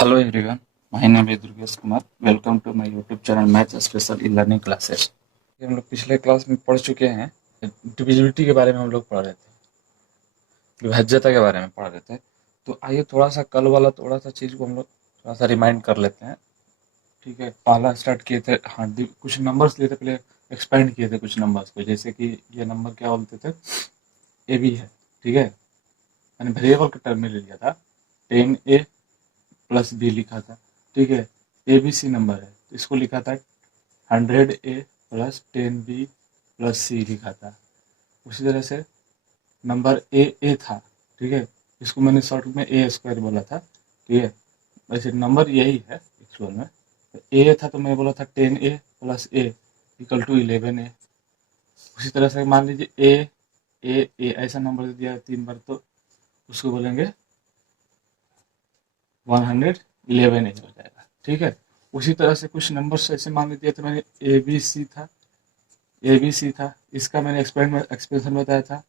Hello everyone, my name is Durgesh Kumar. Welcome to my YouTube channel Math Special E-Learning Classes. हम लोग पिछले class में पढ़ चुके हैं, डिविजिबिलिटी के बारे में हम लोग पढ़ रहे थे, विभाज्यता के बारे में पढ़ रहे थे। तो आइए थोड़ा सा कल वाला थोड़ा सा चीज़ को हम लोग थोड़ा सा रिमाइंड कर लेते हैं। ठीक है, पहला स्टार्ट किए थे, हाँ कुछ नंबर्स लिए थे, पहले एक्सपेंड किए थे कुछ नंबर्स को, जैसे कि ये नंबर क्या बोलते थे, ए बी है। ठीक है, मैंने वेरिएबल के टर्म में ले लिया था, 10a प्लस बी लिखा था। ठीक है, ए बी सी नंबर है तो इसको लिखा था 100a प्लस 10b प्लस सी लिखा था। उसी तरह से नंबर ए था। ठीक है, इसको मैंने शॉर्ट में ए स्क्वायर बोला था। ठीक है, वैसे नंबर यही है एक्चुअल में। ए था तो मैं बोला था 10a plus A equal to 11a। उसी तरह से मान लीजिए ए ऐसा नंबर दे दिया 3 बार तो उसको बोलेंगे 111 हो जाएगा। ठीक है, उसी तरह से कुछ नंबर ऐसे मान लीजिए तो मैंने ए बी सी था, इसका मैंने एक्सपेंशन बताया था,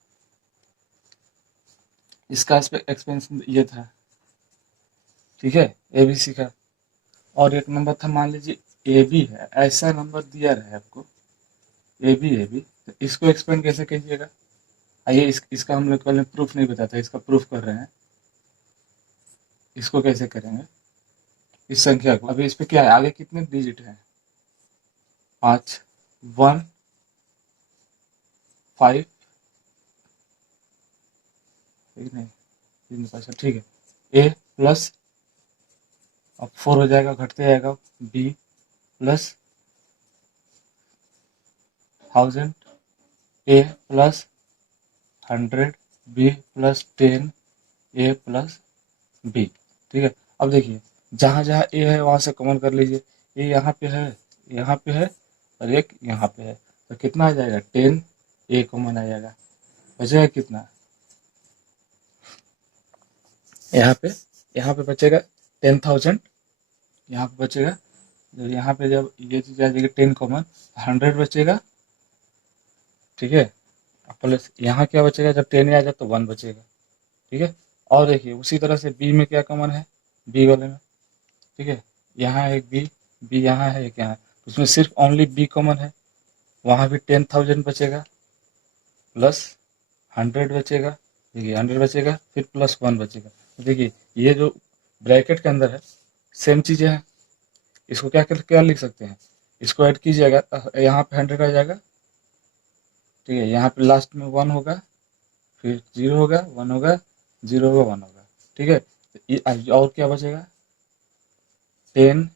इसका एक्सपेंशन ये था। ठीक है, ए बी सी का। और एक नंबर था मान लीजिए ए बी है, ऐसा नंबर दिया रहे आपको ए बी तो इसको एक्सपेंड कैसे कीजिएगा। आइए इसका हम लोग पहले प्रूफ नहीं बताता, इसका प्रूफ कर रहे हैं। इसको कैसे करेंगे, इस संख्या को। अभी इस पे क्या है, आगे कितने डिजिट है, 5, 1, 5 नहीं 3 5। ठीक है, ए प्लस अब 4 हो जाएगा, घटते जाएगा, बी प्लस 1000, ए प्लस 100, बी प्लस 10, ए प्लस बी। ठीक है, अब देखिए जहाँ जहाँ ए है वहाँ से कॉमन कर लीजिए। ए यहाँ पे है, यहाँ पे है, और एक यहाँ पे है, तो कितना आ जाएगा 10, ए कॉमन आ जाएगा, बचेगा कितना, यहाँ पे बचेगा 10,000, यहाँ पे बचेगा, जब यहाँ पे जब ये चीज आ जाएगी 10 कॉमन, 100 बचेगा। ठीक है, प्लस यहाँ क्या बचेगा, जब 10 आ जाए तो 1 बचेगा। ठीक है, और देखिए उसी तरह से बी में क्या कॉमन है, बी वाले में। ठीक है, यहाँ है एक बी यहाँ है एक यहाँ, उसमें सिर्फ ओनली बी कॉमन है, वहाँ भी 10,000 बचेगा, प्लस 100 बचेगा। देखिए 100 बचेगा, फिर प्लस 1 बचेगा। तो देखिए ये जो ब्रैकेट के अंदर है सेम चीजें हैं, इसको क्या क्या लिख सकते हैं, इसको ऐड कीजिएगा, यहाँ पे 100 आ जाएगा। ठीक है, यहाँ पे लास्ट में 1 होगा, फिर 0 होगा, 1 होगा, 0 होगा, 1 होगा। ठीक है, तो और क्या बचेगा, 10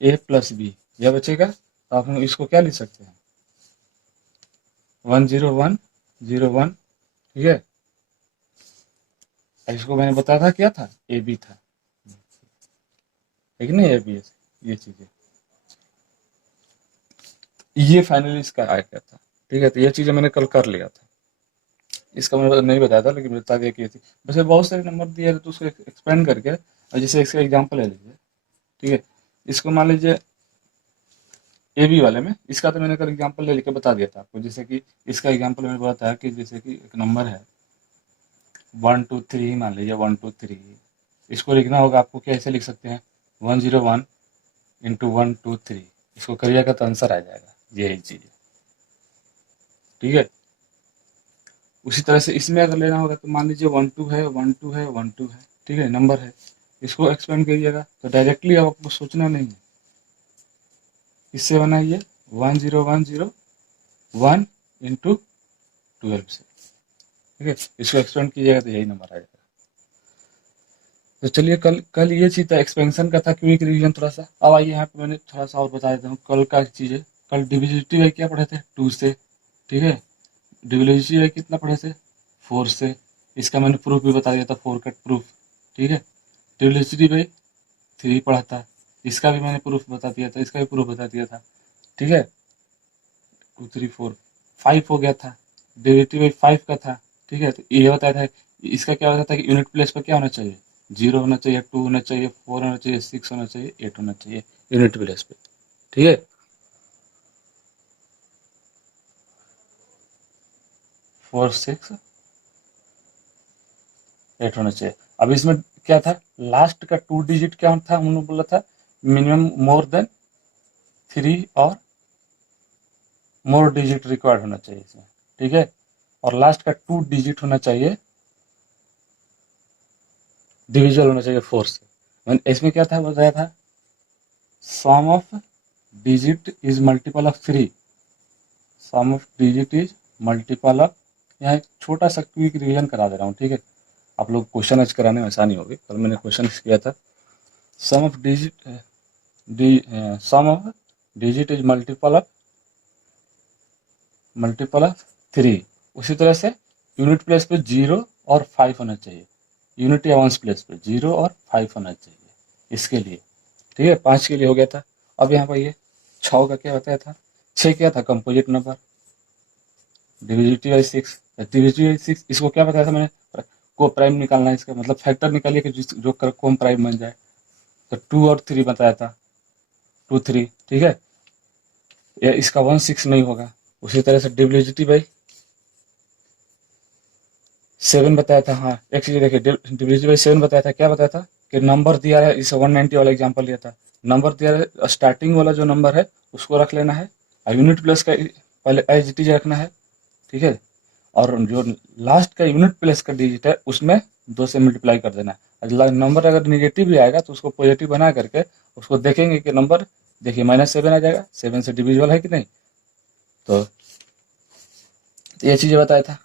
ए प्लस बी, यह बचेगा। तो आप लोग इसको क्या लिख सकते हैं, 10101। ठीक है, इसको मैंने बताया था क्या था, ए बी था, लेकिन नहीं ए बी, ये चीजें, ये फाइनली इसका आया था। ठीक है, तो ये चीजें मैंने कल कर लिया था, इसका मैं नहीं बताया था लेकिन बता दिया कि थी। वैसे बहुत सारे नंबर दिए तो उसको एक्सपेंड करके, और जैसे इसका एग्जांपल ले लीजिए। ठीक है, इसको मान लीजिए ए बी वाले में, इसका तो मैंने कल एग्जांपल ले लेके बता दिया था आपको। जैसे कि इसका एग्जांपल मैंने बताया कि जैसे कि एक नंबर है 123, मान लीजिए 123, इसको लिखना होगा आपको, कैसे लिख सकते हैं, 101 इंटू 123, इसको करिएगा तो आंसर आ जाएगा, यही चीज है। ठीक है, उसी तरह से इसमें अगर लेना होगा तो मान लीजिए 12 है, 12 है, 12 है। ठीक है, नंबर है, इसको एक्सपेंड करिएगा तो डायरेक्टली आपको सोचना नहीं है, इससे बनाइए 10101 इंटू 12 से। ठीक है, इसको एक्सपेंड कीजिएगा तो यही नंबर आएगा। तो चलिए कल कल ये चीज था, एक्सपेंशन का था, क्विक रिवीजन थोड़ा सा। अब आइए यहाँ पे मैंने थोड़ा सा और बता देता हूँ कल का चीज है। कल डिविजिबिलिटी बाई क्या पढ़े थे, 2 से। ठीक है, डिविजिबिलिटी बाई कितना पढ़े थे, 4 से। इसका मैंने प्रूफ भी बता दिया था, 4 कट प्रूफ। ठीक है, डिविजिबिलिटी बाई 3 पढ़ा था, इसका भी मैंने प्रूफ बता दिया था, इसका भी प्रूफ बता दिया था। ठीक है, 2 3 4 5 हो गया था, डिविजिबिलिटी बाई 5 का था। ठीक है, तो ये बताया था, इसका क्या होता था कि यूनिट प्लेस पर क्या होना चाहिए, 0 होना चाहिए, 2 होना चाहिए, 4 होना चाहिए, 6 होना चाहिए, 8 होना चाहिए यूनिट प्लेस पे। ठीक है, 4 6 8 होना चाहिए। अब इसमें क्या था, लास्ट का 2 डिजिट क्या था, हम लोग बोला था मिनिमम मोर देन 3 और मोर डिजिट रिक्वायर्ड होना चाहिए इसमें, ठीक है। और लास्ट का 2 डिजिट होना चाहिए, डिविजिबल होना चाहिए 4 से। इसमें क्या था बताया था, sum of digit is multiple of 3, sum of digit is multiple of, यहाँ एक छोटा सा क्विक रिवीजन करा दे रहा हूँ, ठीक है। आप लोग क्वेश्चन आज कराने में आसानी होगी, कल मैंने क्वेश्चन किया था। Sum of digit sum of digit is multiple of 3। उसी तरह से यूनिट प्लेस पे 0 और 5 होना चाहिए, यूनिट या वंस प्लेस पे 0 और 5 होना चाहिए इसके लिए, ठीक है। 5 के लिए हो गया था। अब यहाँ पर ये 6 का क्या बताया था, 6 क्या था, composite number, divisibility by 6, divisibility by 6, इसको क्या बताया था मैंने, को प्राइम निकालना है, इसका मतलब फैक्टर निकालिए कि जो कोम प्राइम बन जाए। तो 2 और 3 बताया था, 2 3, ठीक है। या इसका 1 6 नहीं होगा। उसी तरह से डिविजिबिलिटी बाई 7 बताया था। हाँ, एक चीज देखिए, डिविजिबिलिटी बाई 7 बताया था, क्या बताया था कि नंबर दिया है, इस 190 वाला एग्जांपल लिया था, नंबर दिया है, स्टार्टिंग वाला जो नंबर है उसको रख लेना है, और यूनिट प्लेस का पहले एज इट इज रखना है, ठीक है। और जो लास्ट का यूनिट प्लेस का डिजिट है उसमें 2 से मल्टीप्लाई कर देना है। नंबर अगर निगेटिव भी आएगा तो उसको पॉजिटिव बना करके उसको देखेंगे कि नंबर, देखिए -7 आ जाएगा, 7 से डिविजिबल है कि नहीं। तो ये चीज़ें बताया था,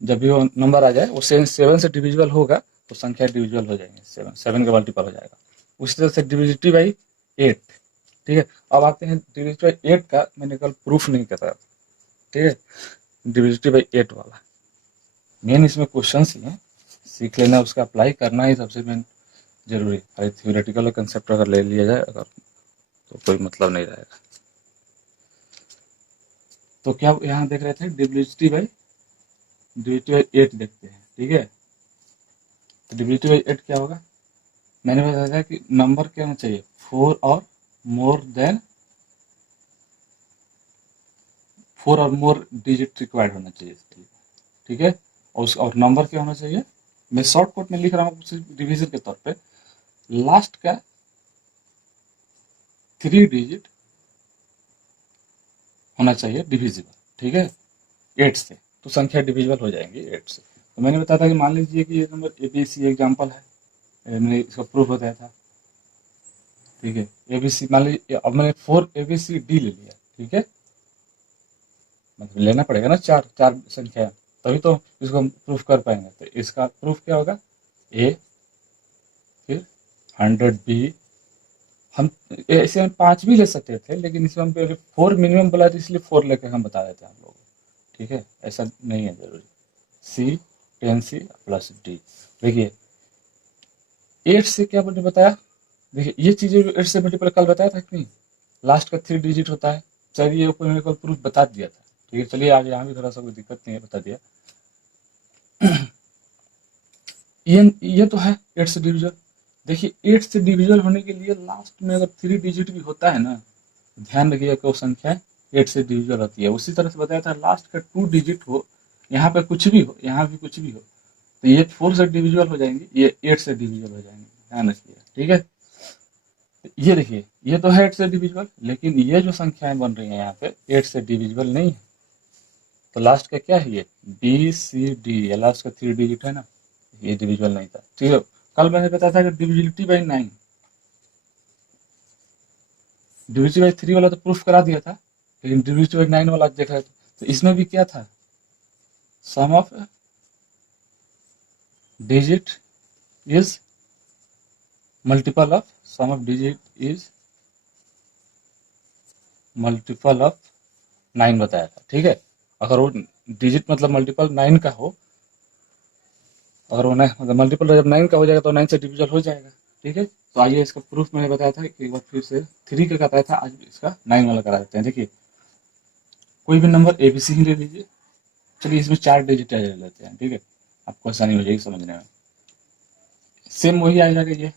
जब भी वो नंबर आ जाए वो 7 से डिविजिबल होगा तो संख्या डिविजिबल हो जाएंगे, 7 का मल्टीपल हो जाएगा। उसी तरह से डिविजिबिलिटी बाई 8, ठीक है। अब आते हैं डिविजिबिलिटी बाई 8 का, मैंने कल प्रूफ नहीं करा, ठीक है। डिविजिबिलिटी बाई 8 वाला मेन इसमें क्वेश्चन ही है, सीख लेना, उसका अप्लाई करना ही सबसे मेन जरूरी है। थ्योरेटिकल कंसेप्ट अगर ले लिया जाए अगर तो कोई मतलब नहीं रहेगा। तो क्या यहाँ देख रहे थे, डिविजिबिलिटी बाई 8 देखते हैं, ठीक है। तो डिविजिबिलिटी बाई 8 क्या होगा, मैंने बताया था कि नंबर क्या होना चाहिए, 4 और मोर डिजिट रिक्वायर्ड होना चाहिए, ठीक है। और नंबर क्या होना चाहिए, मैं शॉर्टकट में लिख रहा हूँ रिवीजन के तौर पे, लास्ट का 3 डिजिट होना चाहिए डिविजिबल, ठीक है, 8 से, तो संख्या डिविजिबल हो जाएंगी 8 से। तो मैंने बताया था कि मान लीजिए कि ये नंबर ABC एग्जाम्पल है, मैंने इसका प्रूफ बताया था, ठीक है। ABC मान लीजिए, अब मैंने 4 ABCD ले लिया, ठीक है, मतलब लेना पड़ेगा ना, चार चार संख्या, तभी तो इसको हम प्रूफ कर पाएंगे। तो इसका प्रूफ क्या होगा, A, फिर 100B, हम ऐसे हम 5 भी ले सकते थे, लेकिन इसमें हम 4 मिनिमम बोला था इसलिए 4 लेकर हम बता देते हैं हम लोग, ठीक है, ऐसा नहीं है जरूरी। C 10C प्लस D, देखिए 8 से क्या मैंने बताया, देखिए ये चीजें 8 से मल्टीपल कल बताया था कि नहीं, लास्ट का 3 डिजिट होता है। चलिए ऊपर मैंने कल प्रूफ बता दिया था, ठीक है। चलिए आज यहाँ भी थोड़ा सा कोई दिक्कत नहीं है, बता दिया। ये तो है 8 से डिविजल, देखिए 8 से डिविजल होने के लिए लास्ट में अगर 3 डिजिट भी होता है ना, ध्यान रखिए कि वो संख्या 8 से डिविजल होती है। उसी तरह से बताया था, लास्ट का 2 डिजिट हो, यहाँ पे कुछ भी हो, यहाँ भी कुछ भी हो, तो ये 4 से डिविजल हो जाएंगे, ये 8 से डिविजल हो जाएंगे, ध्यान रखिए, ठीक है। ये देखिए, ये तो है 8 से डिविजिबल, लेकिन ये जो संख्याएं बन रही हैं यहाँ पे 8 से डिविजिबल नहीं है। तो लास्ट का क्या है, ये BCD, ये लास्ट का 3 डिजिट है ना, ये डिविजिबल नहीं था, ठीक है। कल मैंने बताया था कि डिविजिबिलिटी बाई 9, डिविजिबिलिटी बाई 3 वाला तो प्रूफ करा दिया था, लेकिन डिविजिबिलिटी बाई 9 वाला देख रहे थे, तो इसमें भी क्या था, sum of digit is multiple of, sum of digit is multiple of 9 बताया था, ठीक है। अगर वो डिजिट मतलब मल्टीपल 9 का हो, अगर वो मतलब मल्टीपल जब 9 का हो जाएगा तो 9 से डिविजल हो जाएगा, ठीक है। तो आइए इसका प्रूफ मैंने बताया था, एक बार फिर से 3 का बताया था, आज इसका 9 वाला करा देते हैं। देखिए कोई भी नंबर ABC ही ले लीजिए, चलिए इसमें 4 डिजिट ले लेते हैं, ठीक है, आपको आसानी हो जाएगी समझने में। सेम वही आएगा कि ये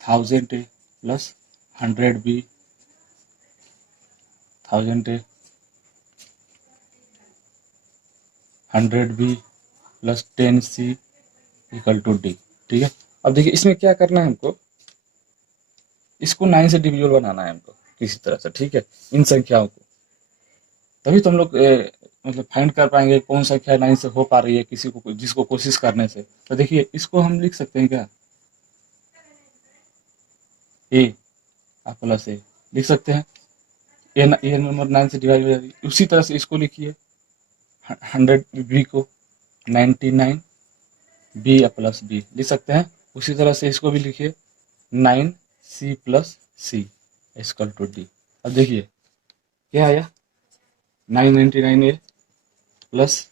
1000A plus 100B, 1000A 100B plus 10C equal to D, ठीक है। अब देखिए इसमें क्या करना है हमको, इसको 9 से डिविजिबल बनाना है हमको किसी तरह से, ठीक है, इन संख्याओं को। तभी तो हम लोग मतलब फाइंड कर पाएंगे कौन संख्या 9 से हो पा रही है किसी को, जिसको कोशिश करने से। तो देखिए इसको हम लिख सकते हैं क्या, ए प्लस ए लिख सकते हैं। ये नंबर 9 से डिवाइड हो जाएगी। उसी तरह से इसको लिखिए 100 बी को 99 बी प्लस बी लिख सकते हैं। उसी तरह से इसको भी लिखिए 9 C plus C equal to D. अब देखिए क्या आया, 999 A plus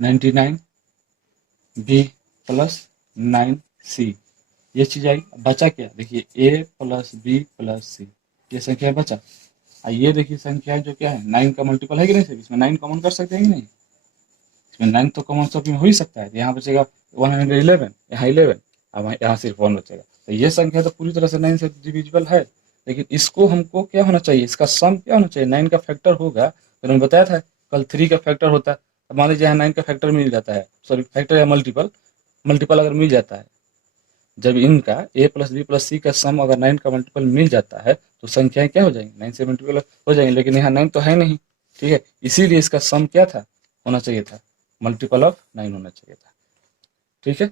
99 B plus 9 C, ये चीज आई। बचा क्या, देखिए A plus B plus C, ये संख्या बचा। ये देखिए संख्या जो क्या है 9 का मल्टीपल है कि नहीं, इसमें 9 कॉमन कर सकते हैं कि नहीं, इसमें 9 तो कॉमन सब में हो ही सकता है। यहाँ बचेगा 111, यहाँ 11, अब यहाँ सिर्फ 1 बचेगा। तो ये संख्या तो पूरी तरह से 9 से डिविजिबल है, लेकिन इसको हमको क्या होना चाहिए, इसका सम क्या होना चाहिए, 9 का फैक्टर होगा। तो मैंने बताया था कल 3 का फैक्टर होता है। अब मान लीजिए यहाँ 9 का फैक्टर मिल जाता है, सॉरी फैक्टर या मल्टीपल, मल्टीपल अगर मिल जाता है, जब इनका ए प्लस बी प्लस सी का सम अगर 9 का मल्टीपल मिल जाता है तो संख्याएं क्या हो जाएंगी, 9 से मल्टीपल हो जाएंगी। लेकिन यहाँ 9 तो है नहीं, ठीक है, इसीलिए इसका सम क्या था, होना चाहिए था मल्टीपल ऑफ 9 होना चाहिए था, ठीक है।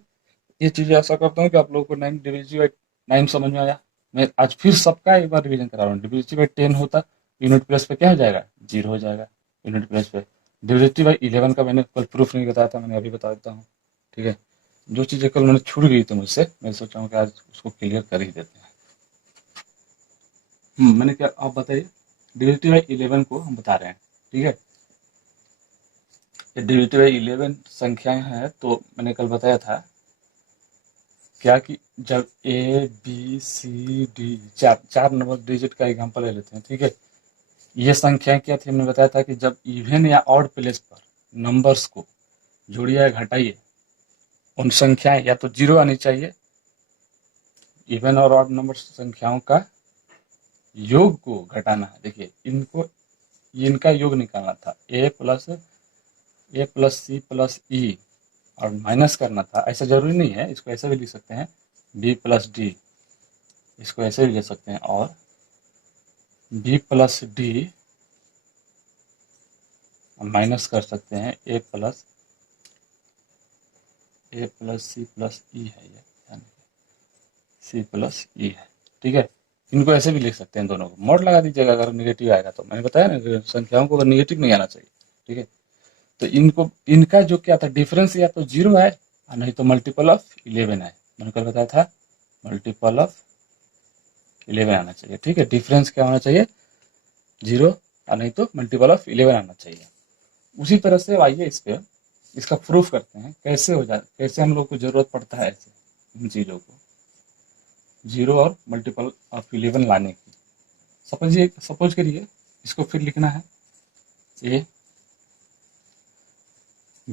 ये चीजें आशा करता हूँ कि आप लोगों को 9 डिविजिबल बाई 9 समझ में आया। मैं आज फिर सबका एक बार रिवीजन करा रहा हूँ। डिविजिबल बाई 10 होता, यूनिट प्लेस पे क्या हो जाएगा, 0 हो जाएगा यूनिट प्लेस पे। डिविजिबल बाई 11 का मैंने कल प्रूफ नहीं बताया था, मैंने अभी बता देता हूँ, ठीक है। जो चीजें कल मैंने छूट गई थी मुझसे, मैं सोचा हूँ कि आज उसको क्लियर कर ही देते हैं। मैंने क्या, आप बताइए, डिविजिबल बाई 11 को हम बता रहे हैं, ठीक है। ये डिविजिबल बाई 11 संख्याएं हैं, तो मैंने कल बताया था क्या कि जब ए बी सी डी चार नंबर डिजिट का एग्जांपल ले लेते हैं, ठीक है। ये संख्याएं क्या थी, हमने बताया था कि जब इवन या ऑड प्लेस पर नंबर्स को जोड़िए या घटाइए, उन संख्याएं या तो 0 आनी चाहिए, इवन और ऑड नंबर संख्याओं का योग को घटाना है। देखिए इनका योग निकालना था, ए प्लस सी प्लस ई और माइनस करना था। ऐसा जरूरी नहीं है, इसको ऐसे भी लिख सकते हैं बी प्लस डी, इसको ऐसे भी लिख सकते हैं, और बी प्लस डी माइनस कर सकते हैं ए प्लस सी प्लस ई है, ये सी प्लस ई है, ठीक है। इनको ऐसे भी लिख सकते हैं, दोनों को मोड लगा दीजिएगा अगर निगेटिव आएगा तो। मैंने बताया ना संख्याओं को अगर निगेटिव नहीं आना चाहिए, ठीक है। तो इनका जो क्या था डिफरेंस, या तो 0 है और नहीं तो मल्टीपल ऑफ 11 है। मैंने कल बताया था मल्टीपल ऑफ 11 आना चाहिए, ठीक है। डिफरेंस क्या होना चाहिए, 0 और नहीं तो मल्टीपल ऑफ 11 आना चाहिए। उसी तरह से आइए इस पे इसका प्रूफ करते हैं कैसे हो जाए, कैसे हम लोग को जरूरत पड़ता है ऐसे इन चीज़ों को 0 और मल्टीपल ऑफ 11 लाने की। सपोज करिए इसको फिर लिखना है ए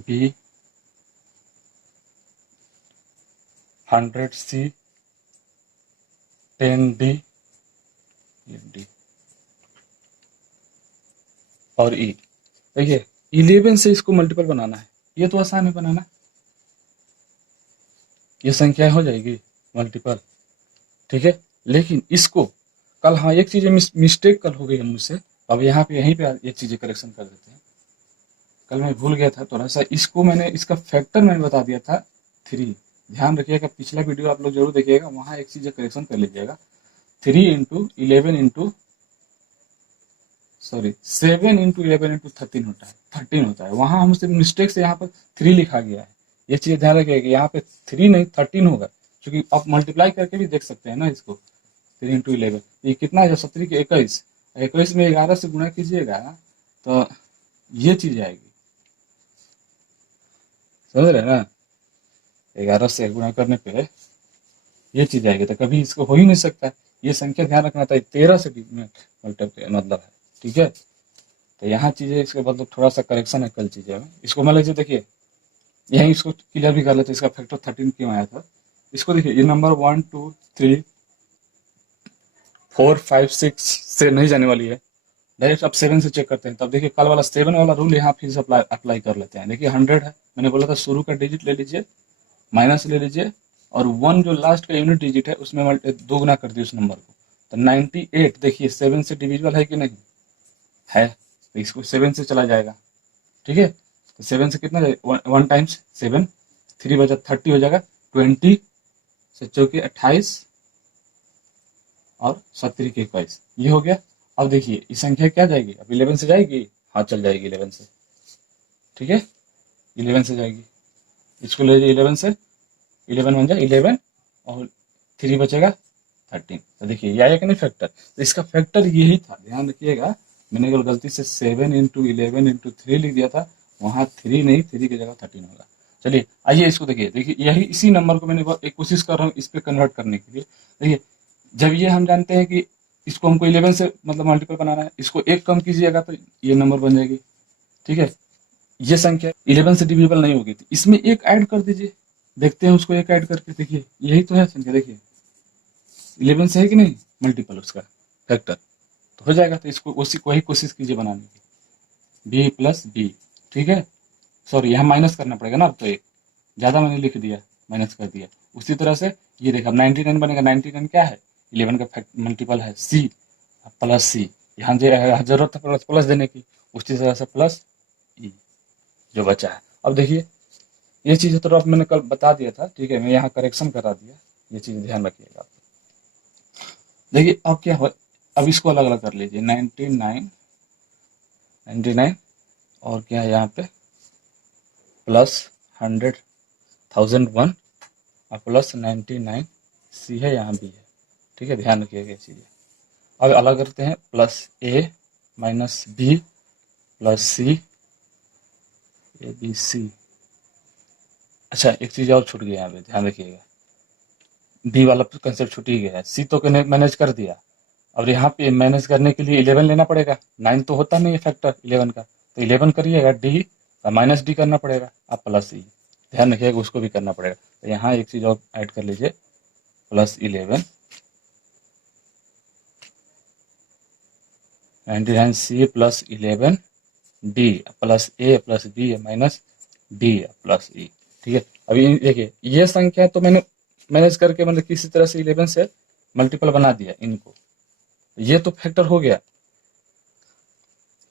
बी 100 सी 10 डी और ई। देखिए 11 से इसको मल्टीपल बनाना है, ये तो आसान है बनाना, ये संख्या हो जाएगी मल्टीपल, ठीक है। लेकिन इसको कल, हाँ एक चीज मिस्टेक कल हो गई मुझसे, अब यहाँ पे यहीं पे एक चीजें करेक्शन कर देते हैं। कल मैं भूल गया था थोड़ा सा, इसको मैंने इसका फैक्टर मैंने बता दिया था 3। ध्यान रखिएगा, पिछला वीडियो आप लोग जरूर देखिएगा, वहाँ एक चीज करेक्शन कर लीजिएगा। 3 into 11 into sorry 7 into 11 into 13 होता है, 13 होता है। वहाँ हमसे मिस्टेक से यहाँ पर 3 लिखा गया है, ये चीज ध्यान रखिएगा। यहाँ पे 3 नहीं 13 होगा, क्योंकि आप मल्टीप्लाई करके भी देख सकते हैं ना इसको। 3 इंटू 11 ये कितना है, 17 के 21, 21 में 11 से गुणा कीजिएगा तो ये चीज आएगी, समझ रहे ना। 11 से गुणा करने पे ये चीज आएगी, तो कभी इसको हो ही नहीं सकता। ये संख्या ध्यान रखना था 13 से मतलब है, ठीक है। तो यहाँ चीजें इसके मतलब थोड़ा सा करेक्शन है कल चीजें में। इसको मान लीजिए, देखिए यहीं इसको क्लियर भी कर लेते, इसका फैक्टर 13 क्यों आया था। इसको देखिए, ये नंबर 1 2 3 4 5 6 से नहीं जाने वाली है, डायरेक्ट आप 7 से चेक करते हैं। तब देखिए कल वाला 7 वाला रूल यहाँ फिर से अप्लाई कर लेते हैं। देखिए 100 है, मैंने बोला था शुरू का डिजिट ले लीजिए माइनस ले लीजिए और 1 जो लास्ट का यूनिट डिजिट है उसमें दो गुना कर दिए उस नंबर को, तो 98 देखिए 7 से डिविजिबल है कि नहीं है, तो इसको 7 से चला जाएगा। ठीक है, तो 7 से कितना जाएगा, 1 टाइम्स 7, 3 बचा 30 हो जाएगा, 20 से चौके 28 और 7 के 21, ये हो गया। अब देखिए ये संख्या क्या जाएगी, अब 11 से जाएगी, हाँ चल जाएगी 11 से। ठीक है, 11 से जाएगी, इसको ले जाइए 11 से, 11 बन जाए 11 और 3 बचेगा 13। तो देखिए ये आया कि नहीं फैक्टर, तो इसका फैक्टर यही था, ध्यान रखिएगा। मैंने कल गलती से 7 इंटू 11 इंटू 3 लिख दिया था, वहाँ 3 नहीं, 3 की जगह 13 होगा। चलिए आइए इसको देखिए, देखिए यही इसी नंबर को मैंने एक कोशिश कर रहा हूँ इस पे कन्वर्ट करने के लिए। देखिए जब ये हम जानते हैं कि इसको हमको 11 से मतलब मल्टीपल बनाना है, इसको एक कम कीजिएगा तो ये नंबर बन जाएगी। ठीक है, ये संख्या 11 से डिविजिबल नहीं होगी, तो इसमें एक ऐड कर दीजिए, देखते हैं उसको एक ऐड करके, देखिए यही तो है संख्या, देखिए 11 से है कि नहीं मल्टीपल उसका फैक्टर, तो हो जाएगा। तो इसको उसी वही कोशिश कीजिए बनाने की, बी प्लस बी। ठीक है, सॉरी यहाँ माइनस करना पड़ेगा ना, अब तो एक ज़्यादा मैंने लिख दिया, माइनस कर दिया। उसी तरह से ये देखा 99 बनेगा, 99 क्या है, 11 का मल्टीपल है सी, प्लस सी, यहाँ जरूरत है प्लस प्लस देने की, उसी तरह से प्लस ई जो बचा है। अब देखिए ये चीज़ तो अब मैंने कल बता दिया था, ठीक है, मैं यहाँ करेक्शन करा दिया, ये चीज़ ध्यान रखिएगा। देखिए अब क्या हो, अब इसको अलग अलग कर लीजिए, 99 और क्या है यहाँ पे प्लस 100 1001 और प्लस 99 सी है, यहाँ भी है। ठीक है, ध्यान रखिएगा ये चीज़ें। अब अलग करते हैं, plus A minus B plus C A B C. अच्छा एक चीज़ और छूट गई यहाँ पे, ध्यान रखिएगा, डी वाला कंसेप्ट छूट ही गया है। सी तो मैनेज कर दिया, और यहाँ पे मैनेज करने के लिए 11 लेना पड़ेगा, 9 तो होता नहीं है फैक्टर 11 का, तो 11 करिएगा, डी माइनस डी करना पड़ेगा, अब प्लस ई, ध्यान रखिएगा उसको भी करना पड़ेगा। तो यहाँ एक चीज़ और ऐड कर लीजिए, plus 11 99 C plus 11 D plus A plus B minus D plus E. ठीक है, अभी देखिए ये संख्या तो मैंने मैनेज करके मतलब किसी तरह से 11 से मल्टीपल बना दिया इनको, ये तो फैक्टर हो गया।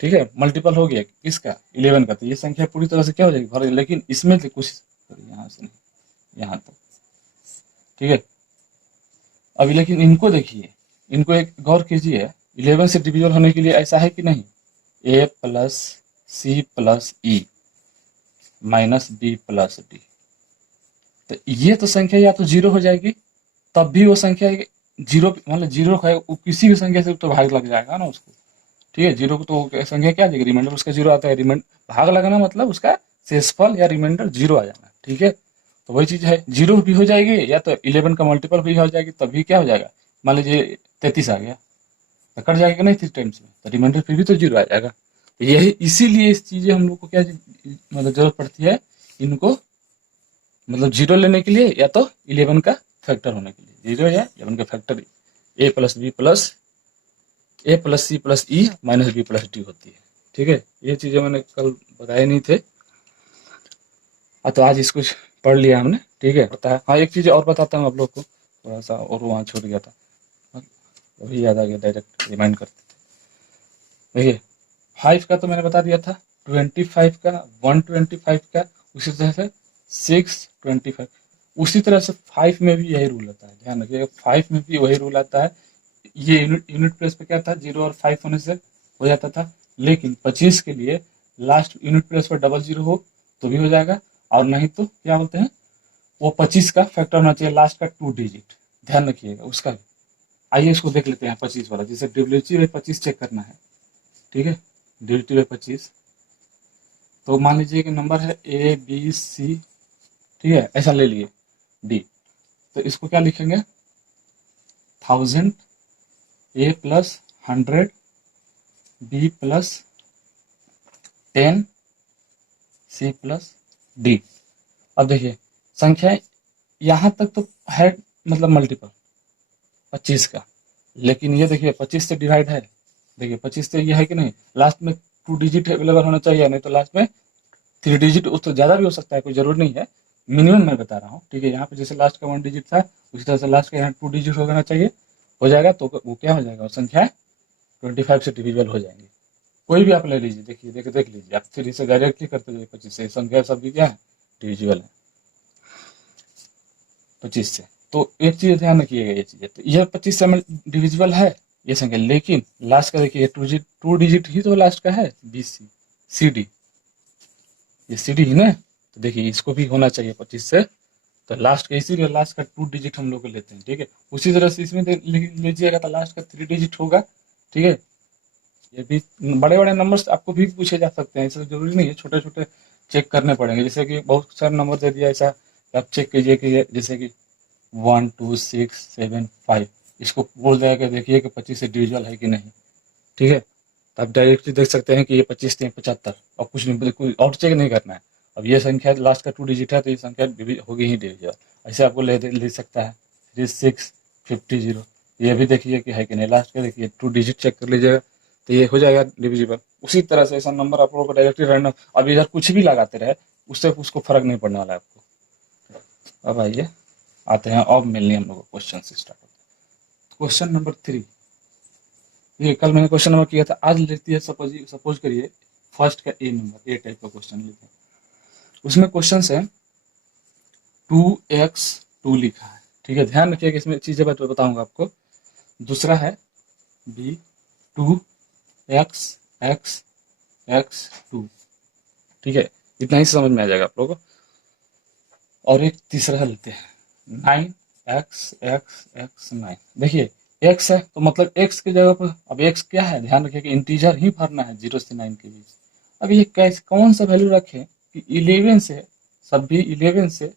ठीक है, मल्टीपल हो गया किसका, 11 का, तो ये संख्या पूरी तरह से क्या हो जाएगी भर, लेकिन इसमें से कुछ यहाँ से नहीं यहाँ तक। ठीक है, अभी लेकिन इनको देखिए, इनको एक गौर कीजिए, 11 से डिविजल होने के लिए ऐसा है कि नहीं, ए plus C plus E minus B plus D, तो ये तो संख्या या तो जीरो हो जाएगी, तब भी वो संख्या जीरो मतलब जीरो है, किसी भी संख्या से तो भाग लग जाएगा ना उसको। ठीक है, जीरो को तो संख्या क्या आ जाएगी, रिमाइंडर उसका जीरो आता है, भाग लगना मतलब उसका शेषफल या रिमाइंडर जीरो आ जाना। ठीक है, तो वही चीज है, जीरो भी हो जाएगी या तो 11 का मल्टीपल भी हो जाएगी, तभी क्या हो जाएगा, मान लीजिए 33 आ गया, तो कट जाएगा नहीं 3 टाइम्स में, तो रिमाइंडर फिर भी तो जीरो आ जाएगा। तो यही इसीलिए इस चीजें हम लोग को क्या मतलब जरूरत पड़ती है, इनको मतलब जीरो लेने के लिए या तो 11 का फैक्टर होने के लिए, जीरो या 11 का factor, A plus B plus A plus C plus E minus B plus D होती है। ठीक है, ये चीज़ें मैंने कल बताए नहीं थे, तो आज इसको पढ़ लिया हमने। ठीक है, पता है, हाँ एक चीज़ और बताता हूँ आप लोग को, थोड़ा सा और वहाँ छूट गया था, अभी याद आ गया, डायरेक्ट रिमाइंड करते थे। देखिए 5 का तो मैंने बता दिया था, 25 का, 125 का, उसी तरह से 625, उसी तरह से 5 में भी यही रूल आता है, ध्यान रखिएगा 5 में भी वही रूल आता है। ये यूनिट प्लेस पे क्या था, 0 और 5 होने से हो जाता था, लेकिन 25 के लिए लास्ट यूनिट प्लेस पर डबल जीरो हो तो भी हो जाएगा, और नहीं तो क्या बोलते हैं, वो 25 का फैक्टर होना चाहिए लास्ट का 2 डिजिट, ध्यान रखिएगा उसका भी। आइए इसको देख लेते हैं 25 वाला, जैसे WT/25 चेक करना है। ठीक है, WT/25, तो मान लीजिए कि नंबर है ABC, ठीक है, ऐसा ले लिए D, तो इसको क्या लिखेंगे, 1000 A plus 100 B plus 10 C plus D। अब देखिए संख्या यहाँ तक तो है मतलब मल्टीपल 25 का, लेकिन ये देखिए 25 से डिवाइड है, देखिए 25 से ये है कि नहीं, लास्ट में 2 डिजिट अवेलेबल होना चाहिए, नहीं तो लास्ट में 3 डिजिट, उस तो ज़्यादा भी हो सकता है, कोई जरूर नहीं है, मिनिमम मैं बता रहा हूँ, ठीक है। यहाँ पे जैसे लास्ट का 1 डिजिट था, उसी तरह से लास्ट का यहाँ 2 डिजिट होना चाहिए, हो जाएगा तो वो क्या हो जाएगा, वो संख्या 25 से डिविजिबल हो जाएंगे। कोई भी आप ले लीजिए, देखिए देख लीजिए आप, 3 से डायरेक्टली करते जाइए 25 से, संख्या सभी क्या है, डिविजिबल है 25 से। तो एक चीज ध्यान रखिएगा, ये चीज है तो यह 25 से डिविजिबल है ये संख्या, लेकिन लास्ट का देखिए 2 डिजिट ही तो लास्ट का है, BC CD, ये CD ही ना, तो देखिए इसको भी होना चाहिए 25 से, तो लास्ट का, इसीलिए लास्ट का 2 डिजिट हम लोग को लेते हैं, ठीक है। उसी तरह से इसमें लीजिएगा तो लास्ट का 3 डिजिट होगा, ठीक है। ये भी बड़े बड़े नंबर्स आपको भी पूछे जा सकते हैं, ऐसा जरूरी नहीं है, छोटे छोटे चेक करने पड़ेंगे। जैसे कि बहुत सारे नंबर दे दिया ऐसा, आप चेक कीजिए कि जैसे कि 1 2 6 7 5, इसको बोल देगा कि देखिए कि 25 से डिविजिबल है कि नहीं, ठीक है। तो आप डायरेक्टली देख सकते हैं कि ये 25 से 75, और कुछ नहीं, कोई और चेक नहीं करना है। अब ये संख्या लास्ट का 2 डिजिट है, तो ये संख्या होगी ही डिविजिबल। ऐसे आपको ले सकता है 3650, ये भी देखिए कि है कि नहीं, लास्ट का देखिए 2 डिजिट चेक कर लीजिएगा, तो ये हो जाएगा डिविजिबल। उसी तरह से ऐसा नंबर आप लोगों को डायरेक्टली रैंडम, अब इधर कुछ भी लगाते रहे, उससे उसको फर्क नहीं पड़ने वाला है आपको। अब आइए आते हैं, अब मिलने हम लोग क्वेश्चन से स्टार्ट होते हैं। क्वेश्चन नंबर 3, ये कल मैंने क्वेश्चन नंबर किया था, आज लेती है सपोज करिए फर्स्ट का ए नंबर, ए टाइप का क्वेश्चन लेते हैं। उसमें क्वेश्चन है 2x2 लिखा है, ठीक है। ध्यान रखिएगा, इसमें चीजें बताऊंगा आपको। दूसरा है B 2x x x 2, ठीक है, इतना ही समझ में आ जाएगा आप लोगों को। और एक तीसरा लेते हैं 9x x x 9, देखिए x है तो मतलब x की जगह पर, अब x क्या है, ध्यान रखिए कि इंटीजर ही भरना है 0 से 9 के बीच। अब ये कैसे, कौन सा वैल्यू रखें कि 11 से, सभी 11 से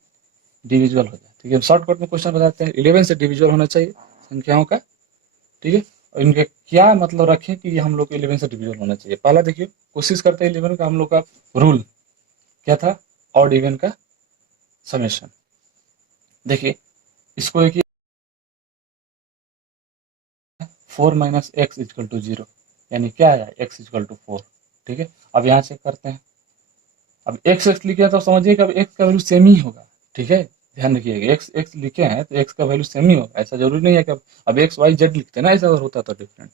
डिविजिबल हो जाए, ठीक है। शॉर्टकट में क्वेश्चन बताते हैं, 11 से डिविजिबल होना चाहिए संख्याओं का, ठीक है। और इनके क्या मतलब रखें कि ये हम लोग को 11 से डिविजिबल होना चाहिए। पहला देखिए, कोशिश करते हैं 11 का, हम लोग का रूल क्या था, ऑड इवन का समेशन। देखिए इसको देखिए 4 माइनस एक्स इजकल टू 0, यानी क्या आया, x इजकल टू 4, ठीक है। अब यहाँ चेक करते हैं, अब x x लिखे हैं तो समझिए कि अब x का वैल्यू सेम ही होगा, ठीक है। ध्यान रखिएगा, x x लिखे हैं तो x का वैल्यू सेम ही होगा, ऐसा जरूरी नहीं है कि अब x y z लिखते हैं ना, ऐसा अगर होता तो डिफरेंट,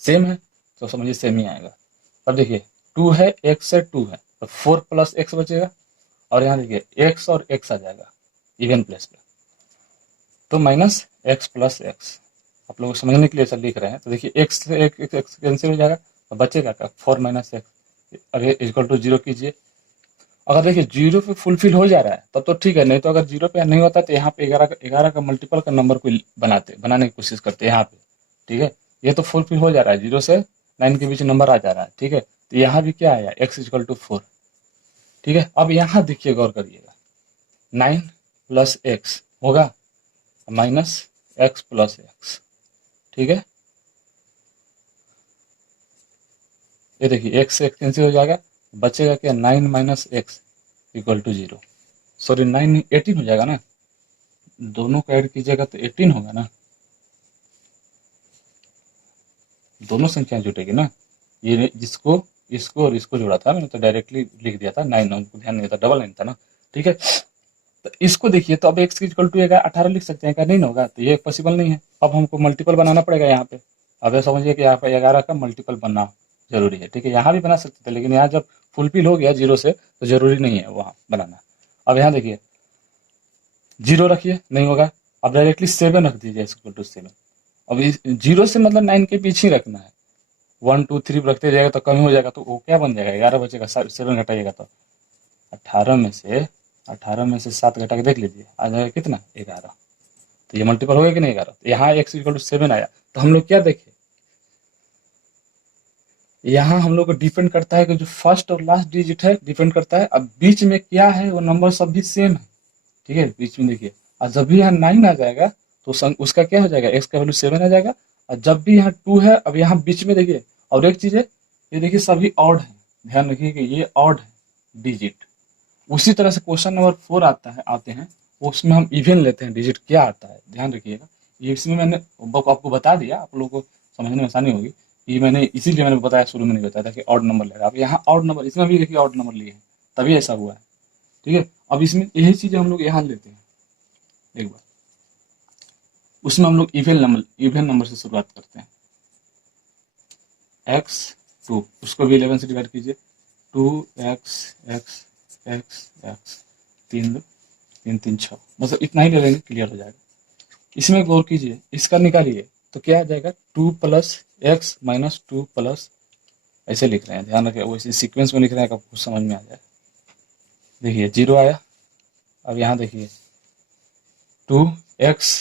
सेम है तो समझिए सेम ही आएगा। अब देखिए 2 है, x से 2 है, तो 4 प्लस x बचेगा, और यहाँ देखिए x और x आ जाएगा इवन प्लेस पे, तो माइनस x प्लस x। आप लोग समझने के लिए ऐसा लिख रहे हैं, तो देखिए x से एक x कैंसिल हो जाएगा, तो बचेगा क्या, 4 माइनस एक्स, अगर इक्वल टू 0 कीजिए। अगर देखिए 0 पे फुलफिल हो जा रहा है तब तो ठीक है, नहीं तो अगर 0 पे नहीं होता तो यहाँ पे 11 का मल्टीपल का नंबर को बनाने की कोशिश करते हैं यहाँ पे, ठीक है। ये तो फुलफिल हो जा रहा है, 0 से 9 के बीच नंबर आ जा रहा है, ठीक है। तो यहाँ भी क्या आया, x इक्वल टू 4, ठीक है। अब यहाँ देखिए, गौर करिएगा, 9 प्लस एक्स होगा माइनस एक्स प्लस एक्स, ठीक है। ये देखिए x से x कैंसिल हो जाएगा, बचेगा क्या, 9 minus X equal to 0, sorry 9 18 हो जाएगा ना, दोनों को ऐड कीजिएगा तो 18 होगा ना, दोनों संख्या जुटेगी ना। ये जिसको इसको और इसको जोड़ा था, मैंने तो डायरेक्टली लिख दिया था 9, हमको ध्यान नहीं था, डबल 9 था ना, ठीक है। तो इसको देखिए, तो अब x इक्वल टू 18 लिख सकते हैं क्या, नहीं ना होगा, तो ये पॉसिबल नहीं है। अब हमको मल्टीपल बनाना पड़ेगा यहाँ पे। अब ये समझिए कि यहाँ पे 11 का मल्टीपल बनना जरूरी है, ठीक है। यहाँ भी बना सकते थे, लेकिन यहाँ जब फुलफिल हो गया 0 से, तो जरूरी नहीं है वहाँ बनाना। अब यहाँ देखिए 0 रखिए, नहीं होगा, अब डायरेक्टली 7 रख दीजिए इक्वल टू 7। अब 0 से मतलब 9 के पीछे ही रखना है, 1 2 3 रखते जाएगा तो कम हो जाएगा, तो वो क्या बन जाएगा, 11 बचेगा, 7 घटाइएगा तो 18 में से 7 घटा के देख लीजिए, आ जाएगा कितना, 11। तो ये मल्टीपल हो गया कि नहीं 11, तो यहाँ x इक्वल टू 7 आया। तो हम लोग क्या देखे, यहाँ हम लोग को डिपेंड करता है कि जो फर्स्ट और लास्ट डिजिट है डिपेंड करता है, अब बीच में क्या है वो नंबर सब भी सेम है, ठीक है। बीच में देखिए, और जब भी यहाँ 9 आ जाएगा तो उसका क्या हो जाएगा, x का वैल्यू 7 आ जाएगा। और जब भी यहाँ 2 है, अब यहाँ बीच में देखिए, और एक चीज है, ये देखिए सभी ऑड है, ध्यान रखिए कि ये ऑड है डिजिट। उसी तरह से क्वेश्चन नंबर 4 आते हैं, उसमें हम इवन लेते हैं, डिजिट क्या आता है ध्यान रखिएगा। ये इसमें मैंने आपको बता दिया, आप लोगों को समझने में आसानी होगी, ये मैंने इसीलिए मैंने बताया, शुरू में नहीं बताया था कि ऑड नंबर लेगा। अब यहाँ ऑड नंबर, इसमें भी देखिए ऑड नंबर लिए हैं, तभी ऐसा हुआ है, ठीक है। अब इसमें यही चीज हम लोग यहाँ लेते हैं एक बार, उसमें हम लोग इवन नंबर से शुरुआत करते हैं। एक्स 2, उसको भी 11 से डिवाइड कीजिए, 2x x x x 3 3 3 6, मतलब इतना ही ले लेंगे, क्लियर हो जाएगा। इसमें गौर कीजिए, इसका निकालिए तो क्या आ जाएगा, 2 प्लस एक्स माइनस 2 प्लस, ऐसे लिख रहे हैं, ध्यान रखिए, वैसे सीक्वेंस में लिख रहे हैं, आपको समझ में आ जाए। देखिए 0 आया, अब यहाँ देखिए 2x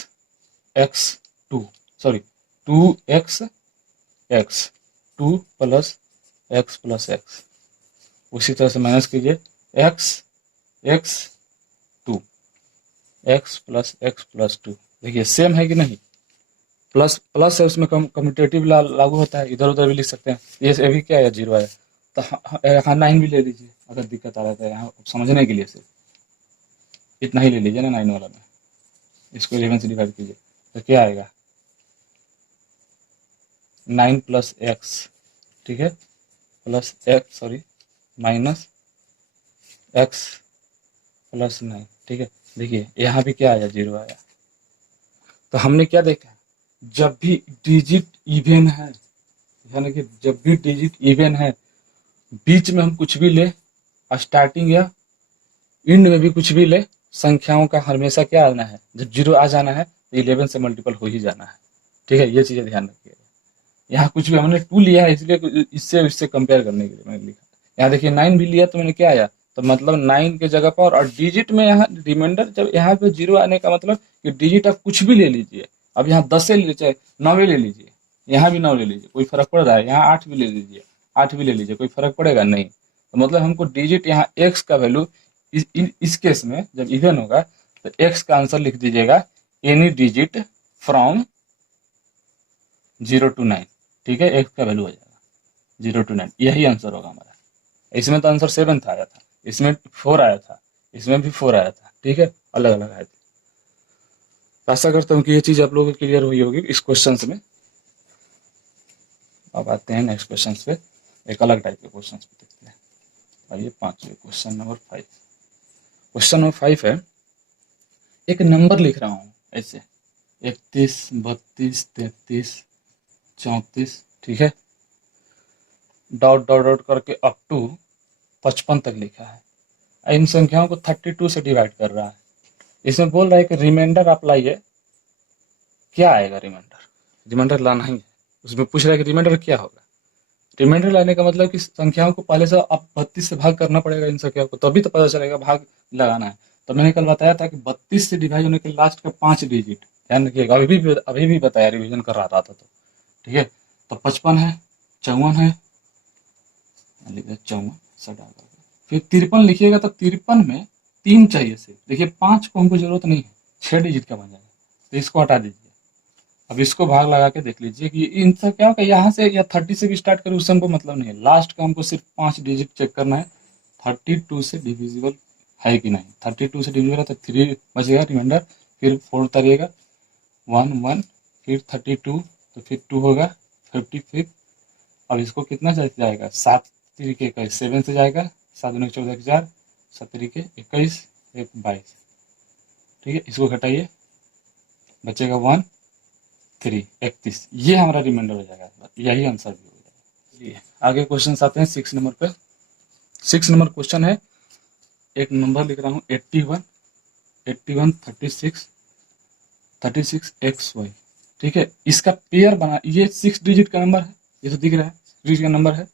x 2, sorry 2x x 2 plus x, उसी तरह से माइनस कीजिए x x 2 x प्लस 2, देखिए सेम है कि नहीं, प्लस प्लस है, उसमें कम्यूटेटिव लागू होता है, इधर उधर भी लिख सकते हैं। ये भी क्या है, 0 आया, तो हाँ 9 भी ले लीजिए, अगर दिक्कत आ रहा है यहाँ समझने के लिए सिर्फ इतना ही ले लीजिए ना 9 वाला में, इसको 11 से डिवाइड कीजिए तो क्या आएगा, 9 प्लस एक्स, ठीक है, plus x, sorry minus x plus 9, ठीक है। देखिए यहाँ भी क्या आया, 0 आया। तो हमने क्या देखा, जब भी डिजिट इवन है, यानी कि जब भी डिजिट इवन है, बीच में हम कुछ भी ले, स्टार्टिंग या एंड में भी कुछ भी ले, संख्याओं का हमेशा क्या आना है, जब 0 आ जाना है तो 11 से मल्टीपल हो ही जाना है, ठीक है। ये चीजें ध्यान रखिएगा। यहाँ कुछ भी हमने 2 लिया है, इसलिए इससे कंपेयर करने के लिए मैंने लिखा। यहाँ देखिए 9 भी लिया तो मैंने क्या आया, तो मतलब 9 के जगह पर, और डिजिट में यहाँ रिमाइंडर, जब यहाँ पे 0 आने का मतलब कि डिजिट आप कुछ भी ले लीजिए, अब यहाँ 10 ले लीजिए, चाहे 9 ले लीजिए, यहाँ भी 9 ले लीजिए, कोई फर्क पड़ रहा है, यहाँ 8 भी ले लीजिए, 8 भी ले लीजिए, कोई फर्क पड़ेगा नहीं। तो मतलब हमको डिजिट यहाँ एक्स का वैल्यू, इस केस में जब इवन होगा तो एक्स का आंसर लिख दीजिएगा एनी डिजिट फ्रॉम 0 to 9, ठीक है, एक्स का वैल्यू हो जाएगा 0 to 9, यही आंसर होगा हमारा। इसमें तो आंसर 7 आया था, इसमें 4 आया था, इसमें भी 4 आया था, ठीक है, अलग अलग आए थे। तो आशा करता हूँ कि ये चीज आप लोगों को क्लियर हुई होगी इस क्वेश्चन में। अब आते हैं नेक्स्ट क्वेश्चन पे, एक अलग टाइप के क्वेश्चन पे देखते हैं। आइए 5वें क्वेश्चन नंबर 5। क्वेश्चन नंबर 5 है, एक नंबर लिख रहा हूँ ऐसे 31 32 33 34, ठीक है, डॉट डॉट डॉट करके अप टू 55 तक लिखा है। इन संख्याओं को 32 से डिवाइड कर रहा है। इसमें बोल रहा है कि रिमाइंडर आप लाइए, क्या आएगा रिमाइंडर लाना ही है। उसमें पूछ रहा है कि रिमाइंडर क्या होगा। रिमाइंडर लाने का मतलब कि संख्याओं को पहले से आप 32 से भाग करना पड़ेगा इन संख्याओं को, तभी तो पता चलेगा, भाग लगाना है। तो मैंने कल बताया था कि 32 से डिवाइड होने के लास्ट का 5 डिजिट, ध्यान रखिएगा, अभी भी बताया, रिविजन कर रहा था तो, ठीक है। तो 55 है, 54 है, 54 सटा, फिर 53 लिखिएगा, तो 53 में 3 चाहिए सिर्फ। देखिए 5 को हमको जरूरत नहीं है, 6 डिजिट का बन जाएगा, तो इसको हटा दीजिए। अब इसको भाग लगा के देख लीजिए कि इन सब क्या होगा, यहाँ से या 30 से भी स्टार्ट करें, उससे हमको मतलब नहीं है, लास्ट का हमको सिर्फ 5 डिजिट चेक करना है, 32 से डिविजिबल है कि नहीं। 32 से डिविजिबल है तो 3 बचेगा रिमाइंडर, फिर 4 उतारिएगा, 1 1, फिर 32, तो फिर 2 होगा 55। अब इसको कितना जाएगा, 7 तरीके का 7 से जाएगा, 7 दूनी 14 4, 7 तरीके 21, 1 22, ठीक है। इसको घटाइए, बचेगा 1 3 31, ये हमारा रिमाइंडर हो जाएगा, यही आंसर भी हो जाएगा। आगे क्वेश्चन आते हैं 6 नंबर पे। 6 नंबर क्वेश्चन है, एक नंबर लिख रहा हूँ 81 36 XY, ठीक है। इसका पेयर बना, ये 6 डिजिट का नंबर है, ये तो दिख रहा है 6 डिजिट का नंबर है।